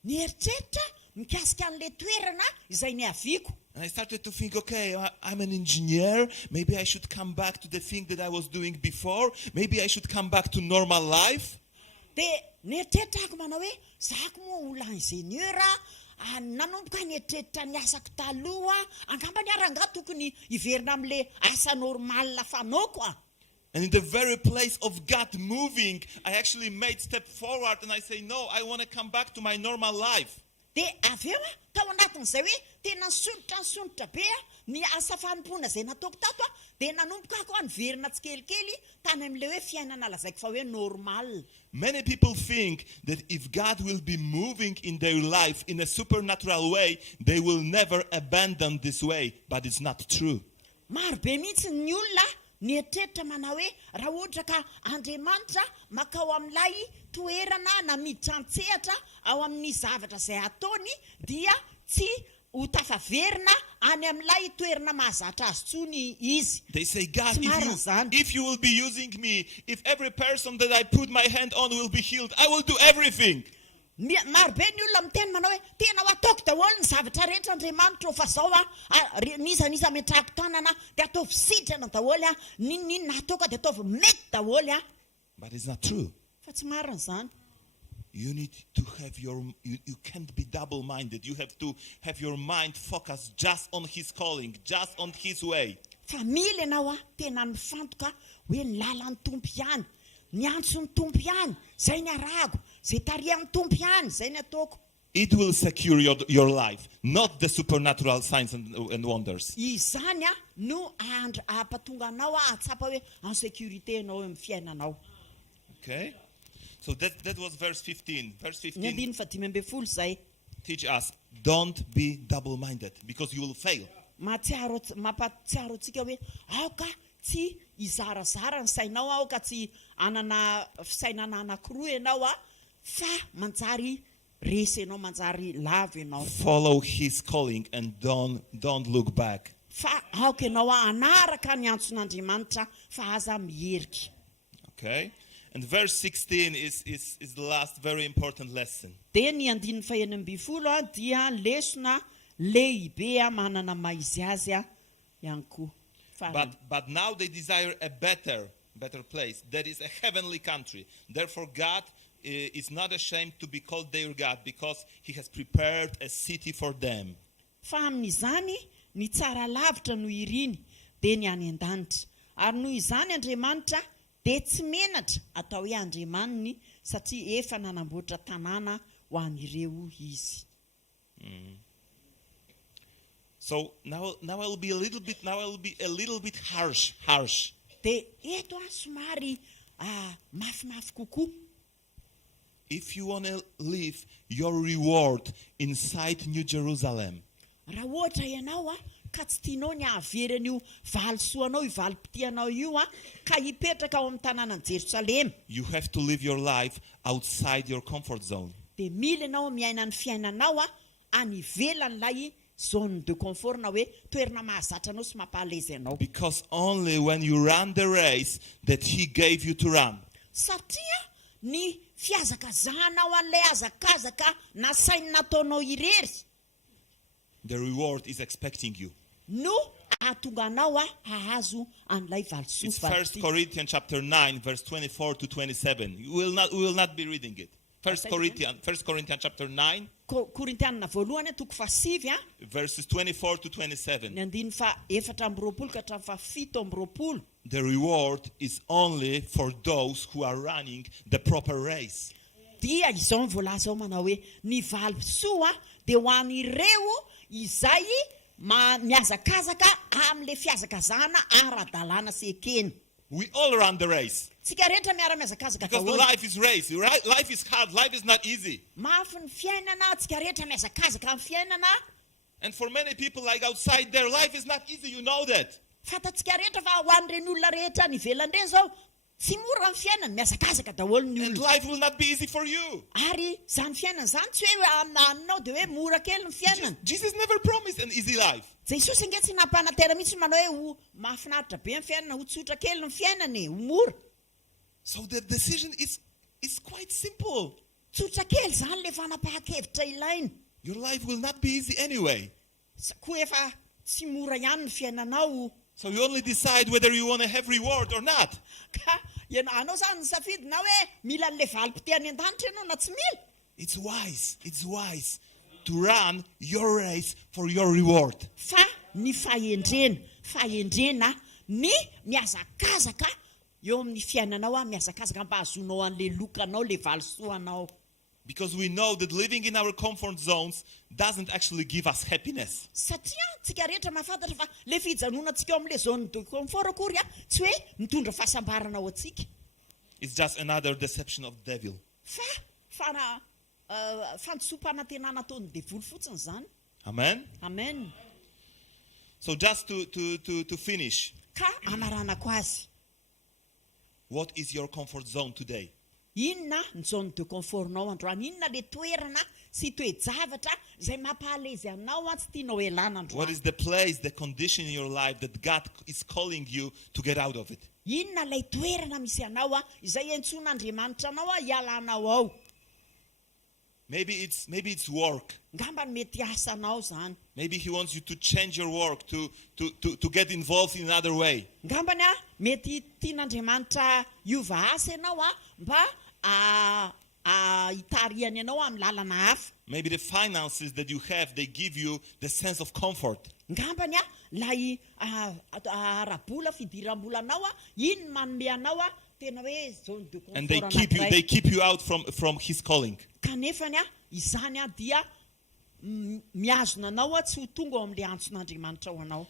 nieritreritra mikasika an'ilay toerana izay niaviako. And I started to think, okay, I'm an engineer. Maybe I should come back to the thing that I was doing before. Maybe I should come back to normal life. Dia nieritreritra ako manao hoe zako moa olona ingénieur nanomboka nieritreritra ny asako taloha angamba ny aranga tokony hiverina amin'ilay asa normal fanaoko. And in the very place of God moving, I actually made step forward and I say, no, I want to come back to my normal life. Dia avy eo tao anatin'izay hoe tena nisonitra be ny asa fanompona izay nataoko tato dia nanomboka ako niverina tsikelikely tany amin'ilay hoe fiainana lazaiko fa hoe normal. Many people think that if God will be moving in their life in a supernatural way, they will never abandon this way. But it's not true. Maro be mihitsy ny olona nieritreritra manao hoe raha ohatra ka Andriamanitra makao amin'ilay toerana na miditra an-tsehatra ao amin'ny zavatra izay ataony dia tsy ho tafaverina any amin'ilay toerana mahazatra azy tsony izy. They say, God, Tsy marina zany. if you will be using me, if every person that I put my hand on will be healed, I will do everything. Maro be ny olona miteny manao hoe tena ho ataoko daholo ny zavatra rehetra Andriamanitra fa zao nisaniza ametrahako tanana dia ataovy sitrana daholo ninona ataoko dia ataovy mety daholo. But it's not true. Fa tsy marina zany. you need to have you can't be double-minded. You have to have your mind focused just on his calling, just on his way. Fa mila ianao tena mifantoka hoe ny lalan'ny tompo ihany, ny antson'ny tompo ihany, zay ny arahako, zay tarihan'ny tompo ihany, zay ny ataoko. It will secure your life, not the supernatural signs and wonders. Izany no ahapatonga anao ahatsapa hoe en sécurité anao amin'ny fiainanao. Okay? So that was verse 15. Verse Ny 15 andiny 15 zay. teach us, don't be double-minded, because you will fail. Mampatsiaro antsika hoe aoka tsy izarazara ny sainao, aoka tsy anana fisainana anankiroa ianao fa manjary resy ianao, manjary lava ianao. Follow his calling and don't look back. Fa aoka ianao anaraka ny antson'Andriamanitra fa aza miherika. Okay? And verse 16 is the last very important lesson. Dia ny andiny 15 dia lesona lehibe manana maizy azy ihany koa. But now they desire a better place. That is a heavenly country. Therefore God is not ashamed to be called their God, because he has prepared a city for them. Fa amin'izany ny tsara lavitra no iriny dia ny any an-danitra. Ary noho izany Andriamanitra dia tsy menatra atao hoe Andriamaniny, satria efa nanamboatra tanàna ho an'ireo izy. So now I'll be a little bit harsh. Dia eto somary mafimafy kokoa. If you want to live your reward inside New Jerusalem, Raha ohatra ianao ka tsy tianao ny hahaveran'io valisoanao, io valim-pitianao io ka hipetraka ao amin'ny tanànan Jerusalema, you have to live your life outside your comfort zone. dia mila ianao miaina ny fiainanao any ivelan'ilay zone de confort, na hoe toerana mahazatra anao sy mampahalezy anao. Because only when you run the race that he gave you to run, Satria ny fiazakazahanao an'ilay azakazaka na sainy nataonao irery the reward is expecting you. no ahatonga anao ahazo an'ilay It's 1 Corinthians chapter 9, verse 24 to 27. We will not be reading it. 1 Corinthians chapter 9, Korintianina voalohany toko 7 verses 24 to 27. ny andiny 4 ka hatramin'ny 7. The reward is only for those who are running the proper race. Dia izao voalaza ao manao hoe ny valisoa dia ho an'ireo izay miazakazaka amin'ilay fiazakazahana ara-dalàna sy ekeny. We all run the race. Tsika rehetra miara-miazakazaka Because the life is race. Life is hard. Life is not easy. mafy ny fiainana, tsika rehetra miazakazaka amin'ny fiainana. And for many people like outside, their life is not easy. You know that. Fatatsika rehetra fa ho an'ireny olona rehetra ny ivelan'ireny zao tsy mora ny fiainana, miazakazaka daholo ny And olona. life will not be easy for you. Ary zany fiainana zany tsy hoe aminao dia hoe mora kely ny fiainana. Jesus never promised an easy life. Jesosy ange tsy nampanatera mihitsy manao hoe ho mahafinaritra be ny fiainana, ho tsotra kely ny fiainana, ho mora. So the decision is quite simple. Tsotra kely zany le fanapahan-kevitra ilaina. Your life will not be easy anyway. Koa efa tsy mora ihany ny fiainanao. So you only decide whether you want to have reward or not. Ka anao zany nisafidina hoe mila an'le valim-pitiany an-danitra ianao na tsy mila. It's wise to run your race for your reward. Fa ny fahendrena ny miazakazaka eo amin'ny fiainanao miazakazaka mba hazonao an'le lokanao, le valisoanao. Because we know that living in our comfort zones doesn't actually give us happiness. Satria tsika rehetra mahafantatra fa le fijanonantsika eo amin'le zone de confort akory tsy hoe mitondra fahasambarana ao antsika. It's just another deception of the devil. Fa fandisompanantenana ataon'ny devoly fotsiny zany. Amen? Amen. So just to finish, Ka anaranako azy, what is your comfort zone today? inona ny zone de confortnao androany? Inona le toerana sy toe-javatra izay mampahalezy anao tsy tianao elana androany? What is the place, the condition in your life that God is calling you to get out of it? Inona lay toerana misy anao izay entson'Andriamanitra anao hialanao ao? Maybe it's work. Ngamba ny mety asanao zany. Maybe he wants you to change your work, to get involved in another way. Ngambany mety tian'Andriamanitra hiova asa ianao mba hitariany ianao amin'ny lalana hafa. Maybe the finances that you have, they give you the sense of comfort. Ngambany lay arabola fidiram-bolanao iny manome anao tena hoe zone de confort. And they keep you out from his calling. Kanefany izany dia miazona anao tsy ho tonga ao amin'le antson'Andriamanitra ao anao.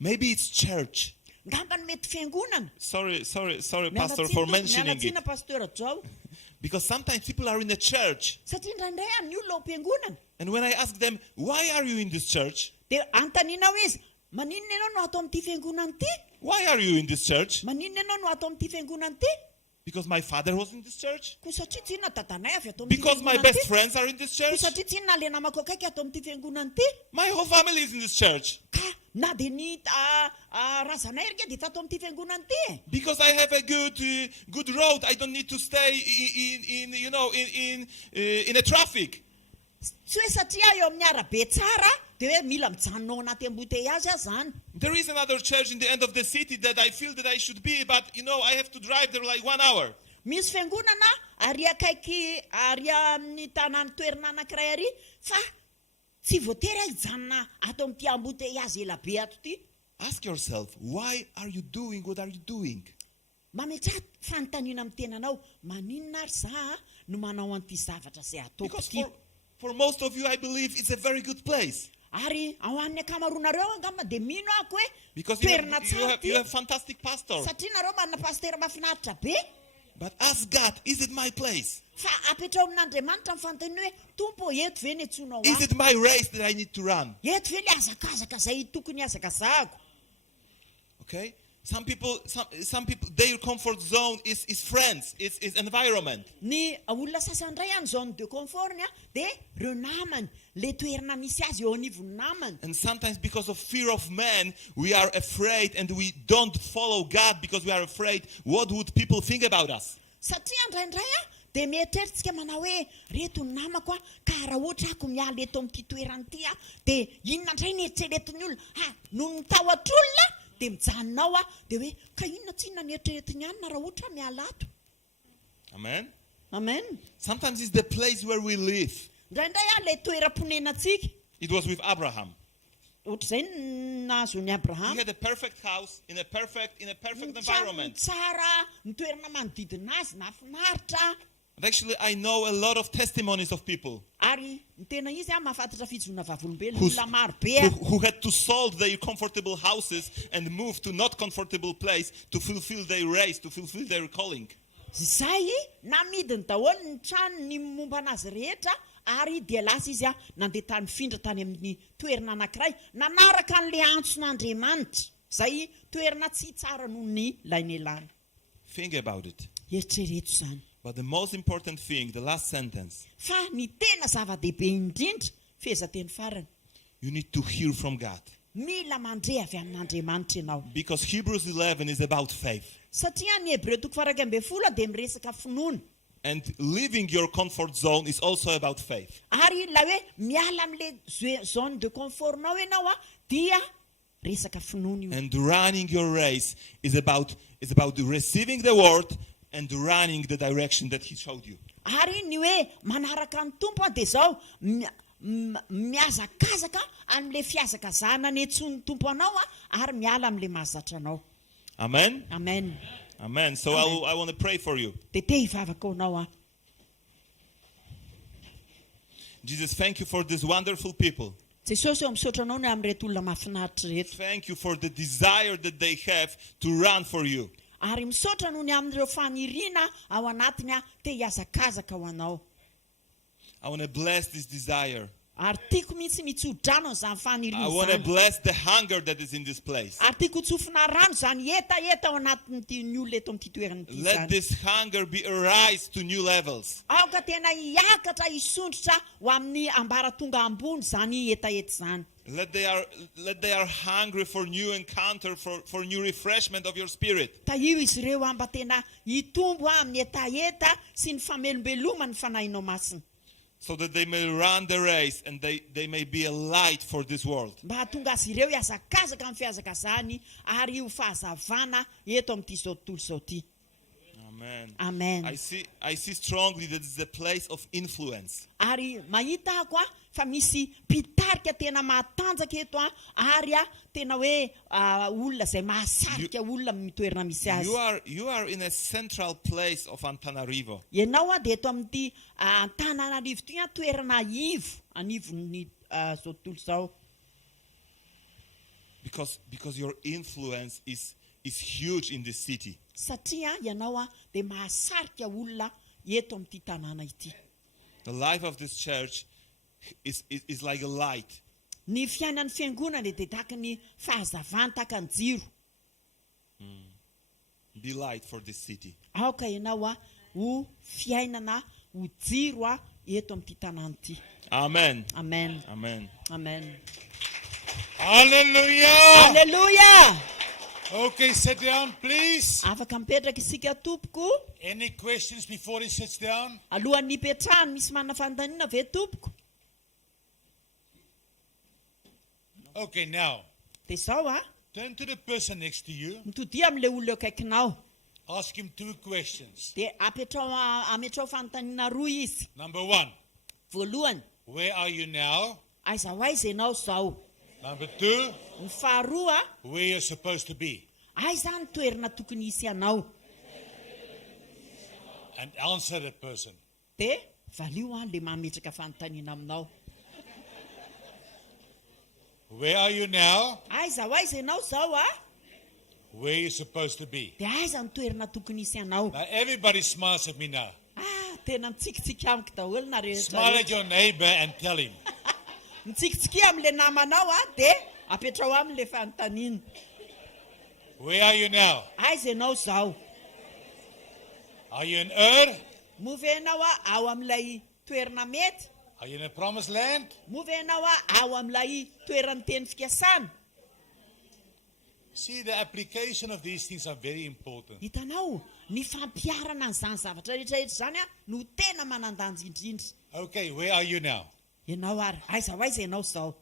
Maybe it's church. Ngambany mety fiangonana. Sorry, Pastor, for mentioning it. Pastor Joe. Because sometimes people are in a church. Satria indraindray ny olona ao am-piangonana. And when I ask them, why are you in this church? Dia antanina izy, maninona ianao no ato amin'ity fiangonana ity? Why are you in this church? Maninona ianao no ato amin'ity fiangonana ity? Because my father was in this church? Ko satria tsy inona dadanay avy ato amin'ity Because my fiangonana best ity? friends are in this Ko church? satria tsy inona le namako akaiky ato amin'ity fiangonana ity? My whole family is in this church. Ka na dia ny razanay erika dia tato amin'ity fiangonana ity. Because I have a good road, I don't need to stay in a traffic. Tsy hoe satria eo amin'ny arabe tsara dia hoe mila mijanona ao anaty embouteillage zany. There is another church in the end of the city that I feel that I should be, but I have to drive there like 1 hour. Misy fiangonana ary akaiky ary amin'ny tanàna toerana anankiray ary fa tsy voatery hijanona ato amin'ity embouteillage ela be ato ity. Ask yourself, why are you doing what are you doing? Mametraka fanontaniana amin'ny tenanao, maninona ary za no manao an'ity zavatra izay ataoko Because ity. for most of you, I believe it's a very good place. Ary ao amin'ny akamaroanareo angamba dia mino ako hoe Because toerana tsara you ity. have fantastic pastor. Satria nareo manana pasteur mahafinaritra be. But ask God, is it my place? Fa apetrao amin'Andriamanitra ny fanontaniana hoe tompo eto ve ny antsoinao Is ahy? it my race that I need to run? Eto ve le azakazaka izay tokony azakazahako? Okay? Some people, their comfort zone is friends, is environment. Ny olona sasany indray any zone de confort-ny dia reo namany, le toerana misy azy eo anivon'ny namany. And sometimes because of fear of man, we are afraid and we don't follow God because we are afraid what would people think about us. Satria indraindray dia mieritreritsika manao hoe reto ny namako ka raha ohatra ako miala eto amin'ity toerana ity dia inona indray ny eritreretin'ny olona no mitahotr'olona dia mijanonao dia hoe ka inona tsy inona ny eritreretiny ihany na raha ohatra miala ato. Amen? Amen. Sometimes it's the place where we live. Indraindray le toeram-ponenantsika. It was with Abraham. Ohatr'izay ny nahazon'ny He Abraham. had a perfect house in a perfect Trano environment. tsara, ny toerana manodidina azy nafinaritra. And actually, I know a lot of testimonies of people Ary ny tena izy mahafantatra fijona vavolombelona Who's- olona maro be. who had to sold their comfortable houses and move to not comfortable place to fulfill their race, to fulfill their calling. Zay namidiny daholo ny trano ny momba anazy rehetra ary dia lasa izy nandeha tany mifindra tany amin'ny toerana anankiray nanaraka an'le antson'Andriamanitra. Zay toerana tsy tsara noho ny lainy elany. Think about it. Eritrereto zany. But the most important thing, the last sentence, Fa ny tena zava-dehibe indrindra fehezanteny farany. you need to hear from God. Mila mandre avy amin'Andriamanitra ianao. Because Hebrews 11 is about faith. Satria ny Hebreo 11 dia miresaka finoana. And leaving your comfort zone is also about faith. Ary la hoe miala amin'le zone de confortnao ianao dia resaka finoana io. And running your race is about receiving the word and running the direction that he showed you. Ary ny hoe manaraka ny tompo dia zao miazakazaka amin'le fiazakazahana ny antson'ny tompo anao ary miala amin'le mahazatra anao. Amen? Amen. Amen. So I want to pray for you. Dia te hivavaka anao Jesus, thank you for these wonderful people. Jesosy eo misaotra anao ny amin'ireto olona mahafinaritra reto. Thank you for the desire that they have to run for you. Ary misaotra noho ny amin'ireo faniriana ao anatiny te hiazakazaka ho anao. I want to bless this desire. Ary tiako mihitsy mitsodrano izany I want to faniriana. bless the hunger that is in this place. Ary tiako tsofina rano izany etaeta ao anatin'ity ny olona eto amin'ity toerana ity Let izany. this hunger be arise to new levels. Aoka tena hiakatra hisondrotra ho amin'ny ambaratonga ambony izany etaeta izany. Let they are hungry for new encounter, for new refreshment of your spirit. Taio izy ireo amba tena hitombo amin'ny etaeta sy ny famelombeloma ny fanahinao masina. So that they may run the race and they may be a light for this world. Mba hahatonga azy ireo hiazakazaka amin'ny fiazakazahany ary ho fahazavana eto amin'ity zao tontolo zao ity. Amen. Amen. amen. I see strongly that it's a place of influence. Ary mahita ako fa misy mpitarika tena matanjaka eto ary tena hoe olona zay mahasarika olona mitoerana misy azy. You are in a central place of Antananarivo. Ianao dia eto amin'ity Antananarivo ty toerana anivon'ny zao tontolo zao. Because your influence is huge in this city. Satria ianao dia mahasarika olona eto amin'ity tanàna ity. The life of this church is like a light. Ny fiainan'ny fiangonana dia tahaka ny fahazavana tahaka ny jiro. Be light for this city. Aoka ianao ho fiainana ho jiro eto amin'ity tanàna ity. Amen. Amen. Amen. Amen. Hallelujah. Hallelujah. Okay, sit down, please. Afaka mipetraka isika tompoko. Any questions before he sits down? Alohan'ny hipetrahany misy manana fanontaniana ve tompoko? Okay, now, Dia zao turn to the person next to you. mitody amin'ilay olona eo akaikinao. Ask him 2 questions. Dia ametrao fanontaniana roa izy. Number 1, Voalohany, where are you now? aiza ho aiza ianao zao? Number 2, Ny faharoa, where you're supposed to be. aiza ny toerana tokony hisy ianao? And answer the person. Dia valio le mametraka fanontaniana aminao. Where are you now? Aiza ho aiza ianao zao Where you're supposed to be. Dia aiza ny toerana tokony hisy ianao? Now, everybody smiles at me now. Tena mitsikitsika amiko daholo na Smile at your neighbor and tell him. mitsikitsiki amin'ilay namanao dia apetrao amin'ilay fanontaniana. Where are you now? Aiza ianao zao? Are you in Ur? Move ianao ao amin'ilay toerana mety? Are you in a promised land? Move ianao ao amin'ilay toerany teny fikasana? See, the application of these things are very important. Hitanao, ny fampiarana an'izany zavatra rehetrarehetra zany no tena manandanja indrindra. Okay, where are you now? Ianao ary, aiza ho aiza ianao zao?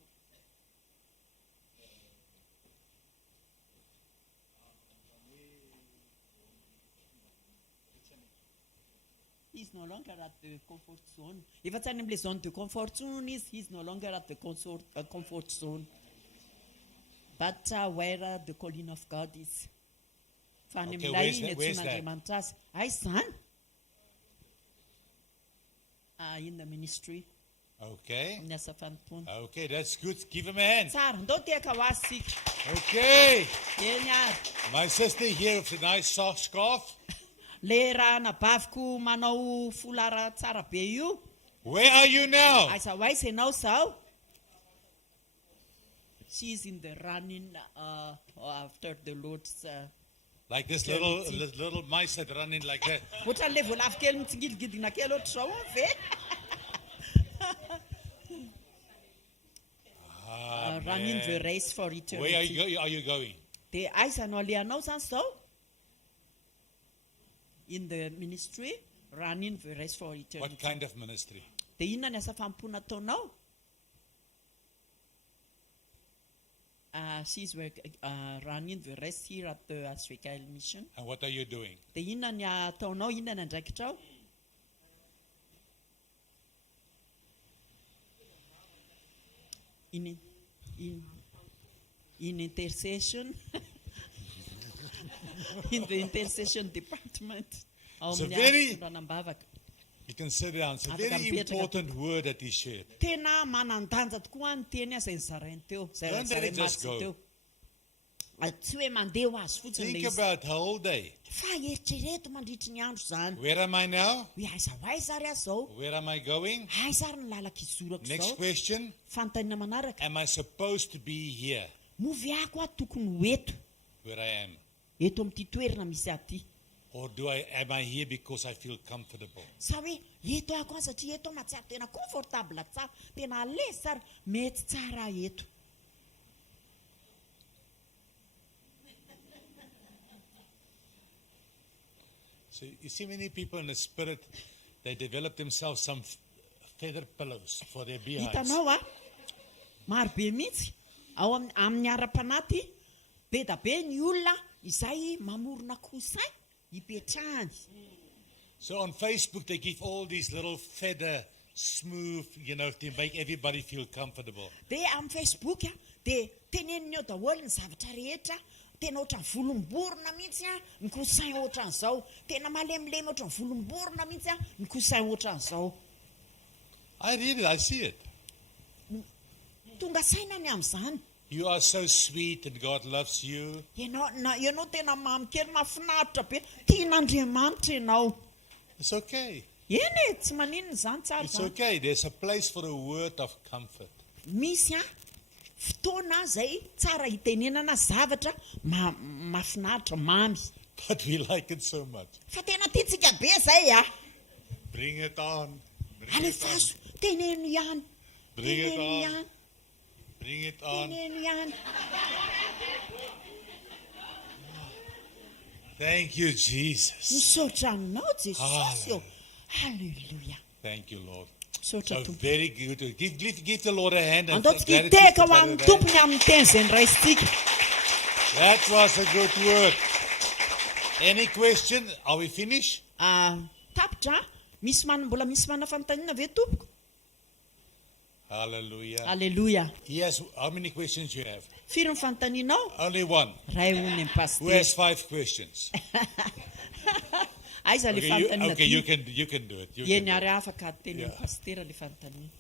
He's no longer at the comfort zone. Efa tsy any amin'ilay zone de comfort zone izy, he's no longer at the comfort zone. But where the calling of God is. Fa any Okay, amin'ilay iny where's antsoin'Andriamanitra azy. Aiza zany? In the ministry. Okay. Amin'ny asa fanompona. Okay, that's good. Give him a hand. Tsara, ndao teka ho azy sika. Okay. Eny ary. My sister here with a nice soft scarf. Le raha nabaviko manao folara tsara be io. Where are you now? Aiza ho aiza ianao zao? She is in the running after the Lord's. Like this little mice that running like that. Ohatran'ilay voalavo kely mitsingidingidigina kely ohatr' zao ve? Running the race for eternity. Where are you going? Dia aiza no alehanao zany zao? In the ministry, running the race for eternity. What kind of ministry? Dia inona ny asa fampona ataonao? She's running the race here at the hvkl-mission. And what are you doing? Dia inona ny ataonao? Inona ny andraikitrao? In intercession. In the intercession department. It's a very, you can sit down. It's a very important word that he shared. Tena manandanja tokoa ny teny izay nizarainy teo. Don't let it just go. Tsy hoe mandeha ho azy fotsiny Think le izy. about the whole day. Fa eritrereto mandritry ny andro zany. Where am I now? Hoe aiza ho aiza ary azy zao? Where am I going? Aiza ary ny lalaka izorako Next zao? question. Fanontaniana manaraka. Am I supposed to be here Movy ako tokony ho eto. where I am? Eto amin'ity toerana misy aty. Or am I here because I feel comfortable? Sa hoe eto ako satria eto mahatsiaro tena confortable tsara, tena à l'aise tsara, mety tsara eto. So you see many people in the spirit, they develop themselves some feather pillows for their behinds. Hitanao maro be mihitsy ao amin'ny ara-panaty be da be ny olona izay mamorona coussin hipetrahany. So on Facebook, they give all these little feather, smooth, to make everybody feel comfortable. Dia amin'ny Facebook a dia teneniny eo daholo ny zavatra rehetra, tena ohatran'ny volomborona mihitsy a ny kosain ohatran'izao, tena malemilemy ohatran'ny volomborona mihitsy a ny kosain ohatran'izao. I read it, I see it. Tonga saina ny amin'izany. You are so sweet and God loves you. Ianao tena mamikely mahafinaritra be, tian'Andriamanitra ianao. It's okay. Eny e, tsy maninona izany tsara It's izany. okay. There's a place for a word of comfort. Misy a fotoana izay tsara hitenenana zavatra mahafinaritra mamy. But we like it so much. Fa tena tiantsika be izay a. Bring it on. Bring it on. Alefaso, teneno ihany. Bring it Teneno on. ihany. Bring it on. Teneno ihany. Thank you, Jesus. Misaotra aminao Jesosy eo. Haleluya. Thank you, Lord. Misaotra So tompoko. very good. Give the Lord a hand. And Andaotsika gratitude hiteka to ho amin'ny Father. tompony amin'ny teny izay niraisitsika. That was a good word. Any question? Are we finished? Tapitra, mbola misy manafanontaniana ve tompoko? Hallelujah. Haleluya. Yes. How many questions you have? Firy ny fanontanianao? Only one. Ray hony amin'ny Who has paster. 5 questions? Aiza le fanontaniana Okay, you dimy? can do it. You can Eny do it. ary afaka teny Yeah. amin'ny pastera le fanontaniana.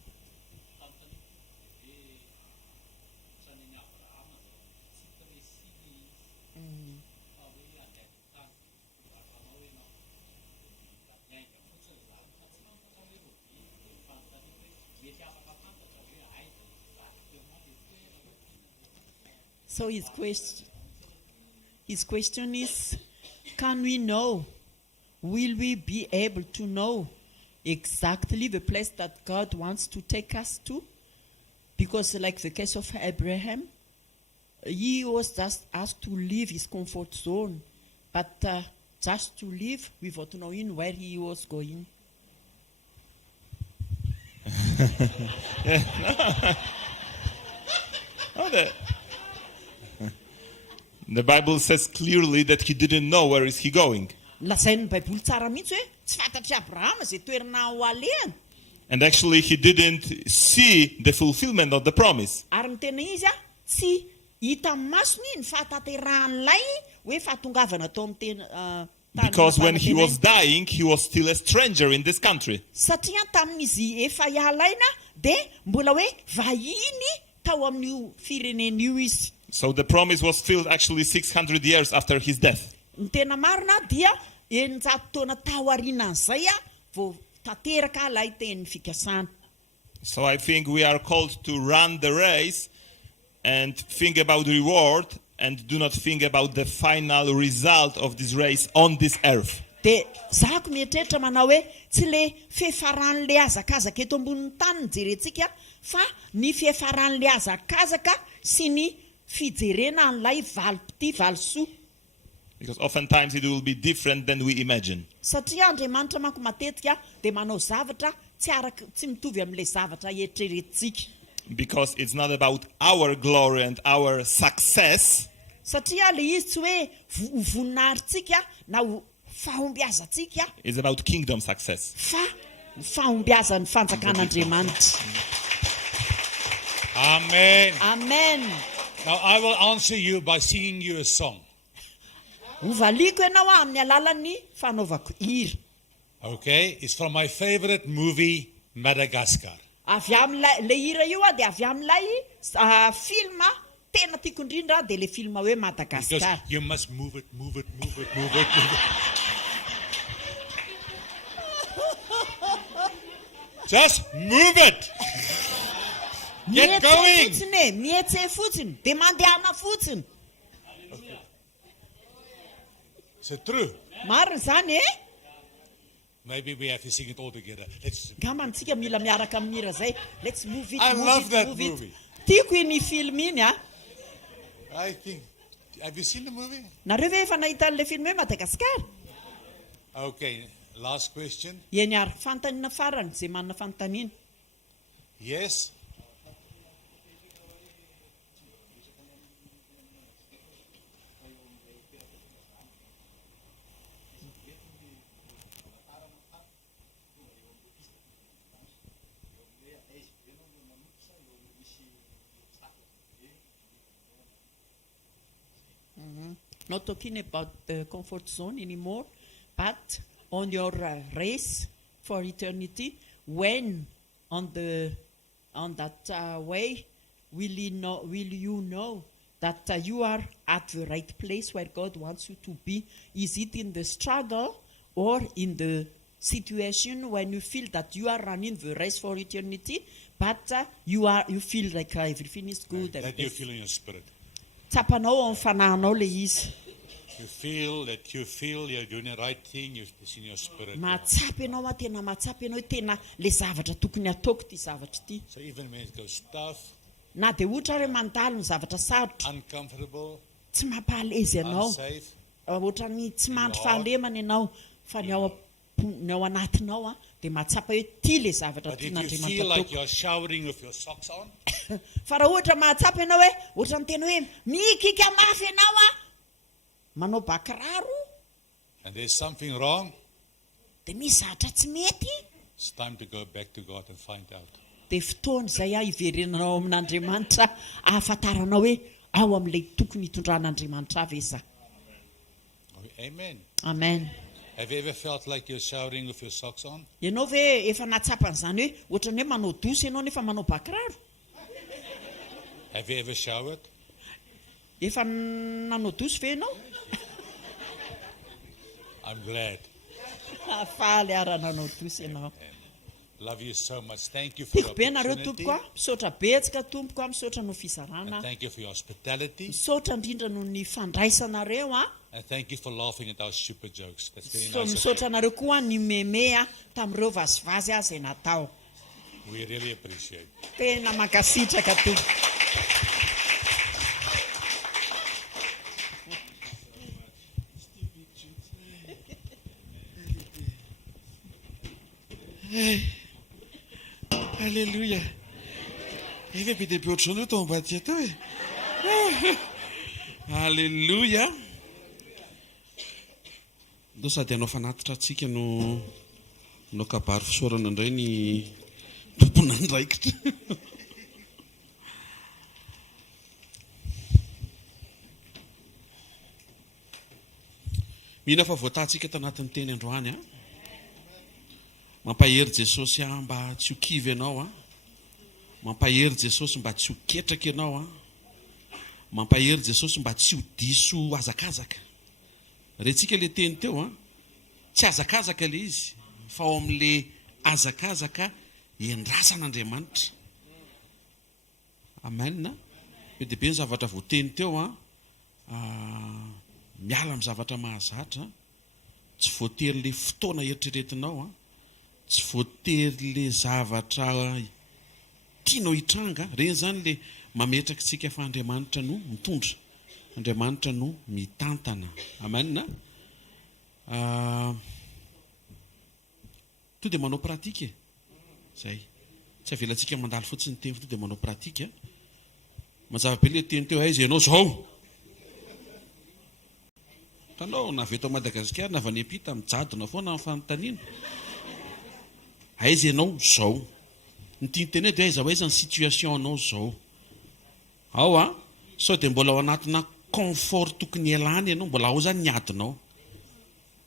So his question is, can we know, will we be able to know exactly the place that God wants to take us to? Because like the case of Abraham, he was just asked to leave his comfort zone, but just to leave without knowing where he was going. The Bible says clearly that he didn't know where is he going. Lazain'ny Baiboly tsara mihitsy hoe tsy fantatry Abrahama izay toerana ho alehany. And actually he didn't see the fulfillment of the promise. Ary mitena izy a tsy hita amin'ny masony ny fahatanteran'ilay hoe fahatongavana tao amin'ny tany Because when he mampana was tenainy. dying, he was still a stranger in this country. Satria tamin'izy efa hialaina dia mbola hoe vahiny tao amin'io firenen'io izy. So the promise was filled actually 600 years after his death. Ny tena marina dia eninjato taona taorianan'izay a vao tanteraka ilay tenin'ny fikasana. So I think we are called to run the race and think about the reward and do not think about the final result of this race on this earth. Dia zako mieritreritra manao hoe tsy le fiafaran'le azakazaka eto ambonin'ny tany ny jerentsika fa ny fiafaran'le azakazaka sy ny fijerena an'ilay valopity valosoa. Because oftentimes it will be different than we imagine. Satria Andriamanitra manko matetika dia manao zavatra tsy mitovy amin'ilay zavatra eritreretintsika. Because it's not about our glory and our success, Satria le izy tsy hoe voninahitsika na ho fahombiazantsika it's about kingdom success. fa ny fahombiazan'ny fanjakan'Andriamanitra. Amen. Amen. Now I will answer you by singing you a song. Hovaliko ianao amin'ny alalan'ny fanaovako hira. Okay? It's from my favorite movie, Madagascar. Avy amin'ilay le hira io a dia avy amin'ilay film tena tiako indrindra dia le film hoe Because Madagascar. you must move it, move it, move it, move it, move it. Just move it. Get going. Fotsiny e, mietse fotsiny dia mandehana fotsiny. Is it true? Marina izany e? Maybe we have to sing it all together. Let's. Gamantsika mila miaraka amin'ny hira zay. Let's move it, I move love it, that move it. movie. Tiako iny film iny a. I think. Have you seen the movie? Nareo ve efa nahita an'ilay film hoe Madagasikara? Okay. Last question. Eny ary fanontaniana farany izay manana fanontaniana. Yes. not talking about the comfort zone anymore, but on your race for eternity, when on that way will you know that you are at the right place where God wants you to be? Is it in the struggle or in the situation when you feel that you are running the race for eternity, but you feel like everything is good? That you feel in your spirit. Tapanao ang fanahanao le izy. You feel you're doing the right thing, it's in your spirit. Mahatsapy ianao, tena mahatsapy ianao, tena le zavatra tokony ataoko ty zavatra ty. So even when it goes tough, Na dia ohatra hoe mandalo ny zavatra sarotra, uncomfortable, tsy mampahalezy ianao, unsafe, ohatra ny tsy mandry fahalemana ianao, fa ny ao anatinao dia mahatsapa hoe ty le zavatra but if you tian'Andriamanitra feel like ataoko. you're showering with your socks on, Fa raha ohatra mahatsapa ianao hoe ohatra ny tena hoe mikika mafy ianao manao bakiraro, and there's something wrong, dia misy zavatra tsy mety, it's time to go back to God and find out. dia fotoana izay hiverenanao amin'Andriamanitra, ahafantaranao hoe ao amin'ilay tokony hitondran'Andriamanitra avy iza. Amen. Amen. Have you ever felt like you're showering with your socks on? Ianao ve efa natsapa an'izany hoe ohatra ny hoe manao dosa ianao nefa manao bakiraro? Have you ever showered? Efa nanao dosa ve ianao? I'm glad. Faly ara nanao dosa ianao. Love you so much. Thank you for Tiako the be nareo opportunity. tompoko misaotra betsaka tompoko misaotra no fizarana, And thank you for your hospitality. misaotra indrindra no ny fandraisanareo And thank you for laughing at our stupid jokes. That's very So nice of misaotra nareo koa ny meme tamin'ireo vazivazy izay natao. you. We really appreciate. Tena mankasitraka tompo. Alléluia. Il va péter plus autre chose de ton bâti. Alléluia. Do sady anao fanatitra atsika no kabary fisaorana indray ny tompona andraikitra. Mihina fa voatantsika eto anatin'ny teny androany a. Mampahery Jesosy mba tsy ho kivy ianao a. Mampahery Jesosy mba tsy ho ketraka ianao a. Mampahery Jesosy mba tsy ho diso azakazaka. Retsika le teny teo a, tsy azakazaka le izy, fa ao amin'le azakazaka endrasan'Andriamanitra. Amen. Be dia be ny zavatra voateny teo a, miala amin'ny zavatra mahazatra, tsy voatery le fotoana eritreretinao a, tsy voatery le zavatra tianao hitranga, reny zany le mametraka tsika fa Andriamanitra no mitondra, Andriamanitra no mitantana. Amen. To dia manao pratika zay, tsy avelantsika mandalo fotsiny teny, to dia manao pratika. Mazava be le teny teo, aiza ianao zao. Tanao na avy eto Madagasikara na avy any ampita mijadona foana amin'ny fanontaniana. Aiza ianao zao. Ny tiany teny dia aiza ny situation anao zao. Ao a, sao dia mbola ao anatina confort tokony ialany ianao, mbola ao zany ny adinao.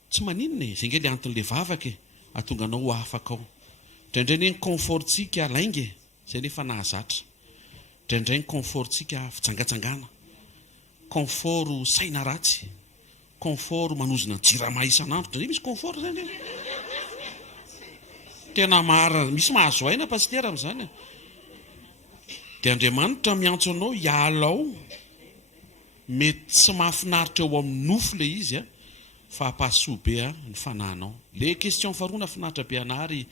Tsy maninona e, zay nge le anton'le vavaka e, atonga anao ho afaka ao. Indraindray ny confortsika lainga e, zay nefa nahazatra. Indraindray ny confortsika fitsangatsangana, confort saina ratsy, confort manozona jirama isan'andro. Dia misy confort zany e. Tena mara, misy mahazo aina pastera amin'izany. Dia Andriamanitra miantso anao hiala ao, mety tsy mahafinaritra eo amin'ny nofo le izy a, fa hampahasoa be ny fanahinao. Le question faharoa nafinaritra be anary,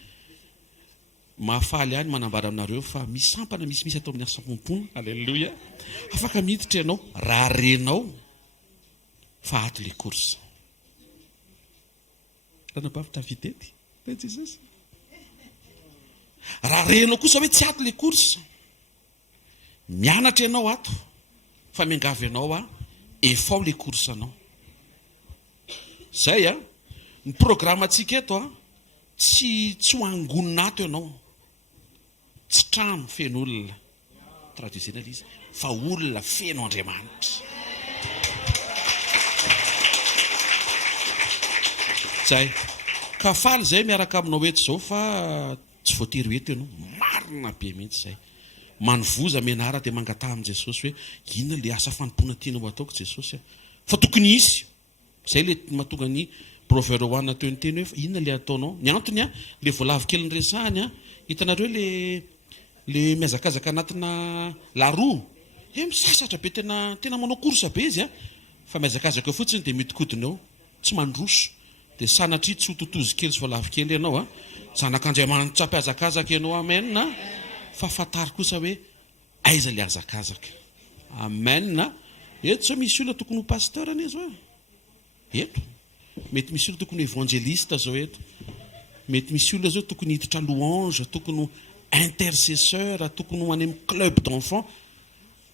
mahafaly ihany manambara aminareo fa misy sampana misy atao amin'ny asa-pompona. Alléluia. Afaka miditra ianao, raha renao fa ato le course. Tanapavitra vitety, Jesus. Raha renao kosa hoe tsy ato le course, mianatra ianao ato, fa miangavy ianao a, efa ao le course anao. Zay a, ny programme atsika eto a, tsy ho angonina ato ianao, tsy trano feno olona, traduisena izy, fa olona feno Andriamanitra. zay ka faly zay miaraka aminao eto zao fa tsy voatery eto ianao marina be mihitsy zay manovoza menara dia mangata amin' Jesosy hoe inona le asa fanompona tianao ataoko Jesosy fa tokony isy zay le mahatonga ny proverbe 1 teo ny teny hoe inona le ataonao ny antony le voalavo kely ny resahany hitanareo le miazakazaka anatina laroa misasatra be tena manao korsa be izy fa miazakazaka fotsiny dia mitikodina eo tsy mandroso dia sanatria tsy ho totozy kely sy voalavo kely ianao zanak'Andriamanitra mpiazakazaka ianao amen fa fatary kosa hoe aiza le azakazaka amen eto zao misy olona tokony ho pasteur ane zao eto mety misy olona tokony ho évangéliste zao eto mety misy olona zao tokony hiditra louange tokony ho intercesseur tokony ho any amin'ny club d'enfant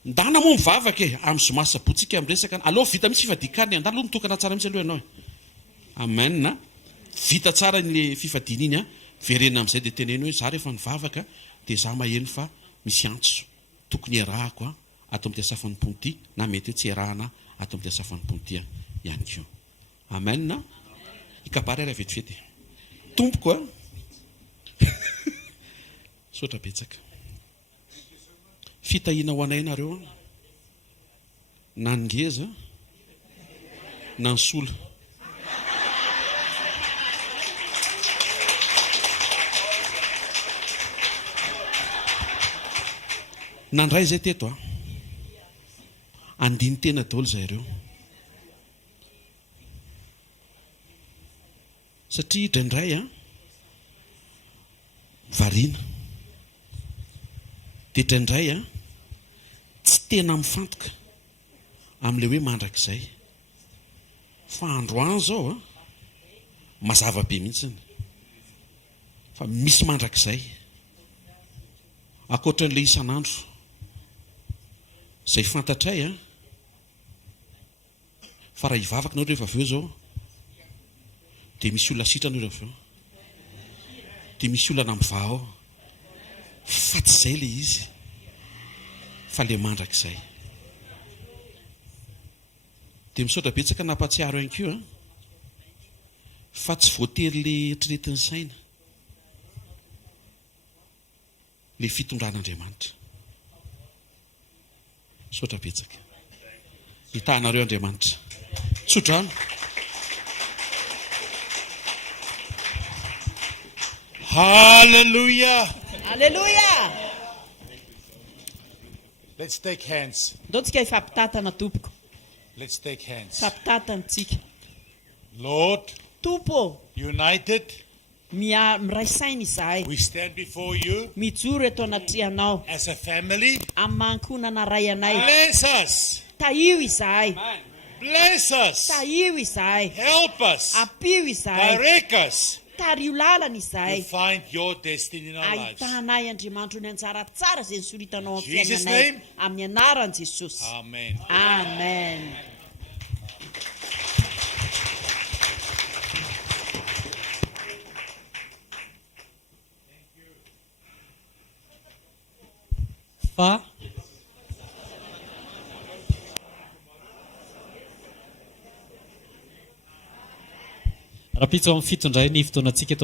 ndana moa mivavaka amin'ny zoma sabotsika amin'ny resaka aloha vita misy fifadikany andana aloha mitokana tsara mitsy aloha ianao amen vita tsara ny fifadina iny verena amin'izay dia teneno hoe za rehefa nivavaka dia za maheno fa misy antso tokony iarahako ato amin'ny safanimponty na mety hoe tsy iarahana ato amin'ny safanimponty ihany koa amen ikabary ary vetivety tompoko sotra betsaka fitahina ho anay nareo na ngeza na nsola nandray zay teto andiny tena daholo zareo satria indraindray variana dia indraindray tsy tena mifantoka amin'ilay hoe mandrakizay fa androany zao mazava be mihitsiny fa misy mandrakizay akoatran'ilay isan'andro zay fantatray fa raha hivavaka nareo rehefa avy eo zao dia misy olona sitrana rehefa avy eo dia misy olana mivao fa tsy zay le izy fa le mandrakizay dia misaotra betsaka nampatsiaro ihany koa fa tsy voatery le eritreretin'ny saina le fitondran'Andriamanitra sotra betsaka hitahanareo Andriamanitra tsodrano Hallelujah. Hallelujah. Let's take hands. Ndotsika ifampitatana tompoko. Let's take hands. Fampitatanatsika. Lord, Tompo, united, miray saina izahay. we stand before you Mijoro eto anatrianao. as a family. Amin'ny mankonana ray anay. Bless us. Taio izahay. Bless us. Taio izahay. Help us. Apio izahay. Direct us Tario lalana to izahay. find your destiny in our lives. Ahitanay Andriamanitra ny anjara tsara izay nisoritanao amin'ny Jesus' fiainanay. name. Amin'ny anaran'i Jesosy. Amen. Amen. Fa rapitso amin'ny fitondray ny fotoanantsika eto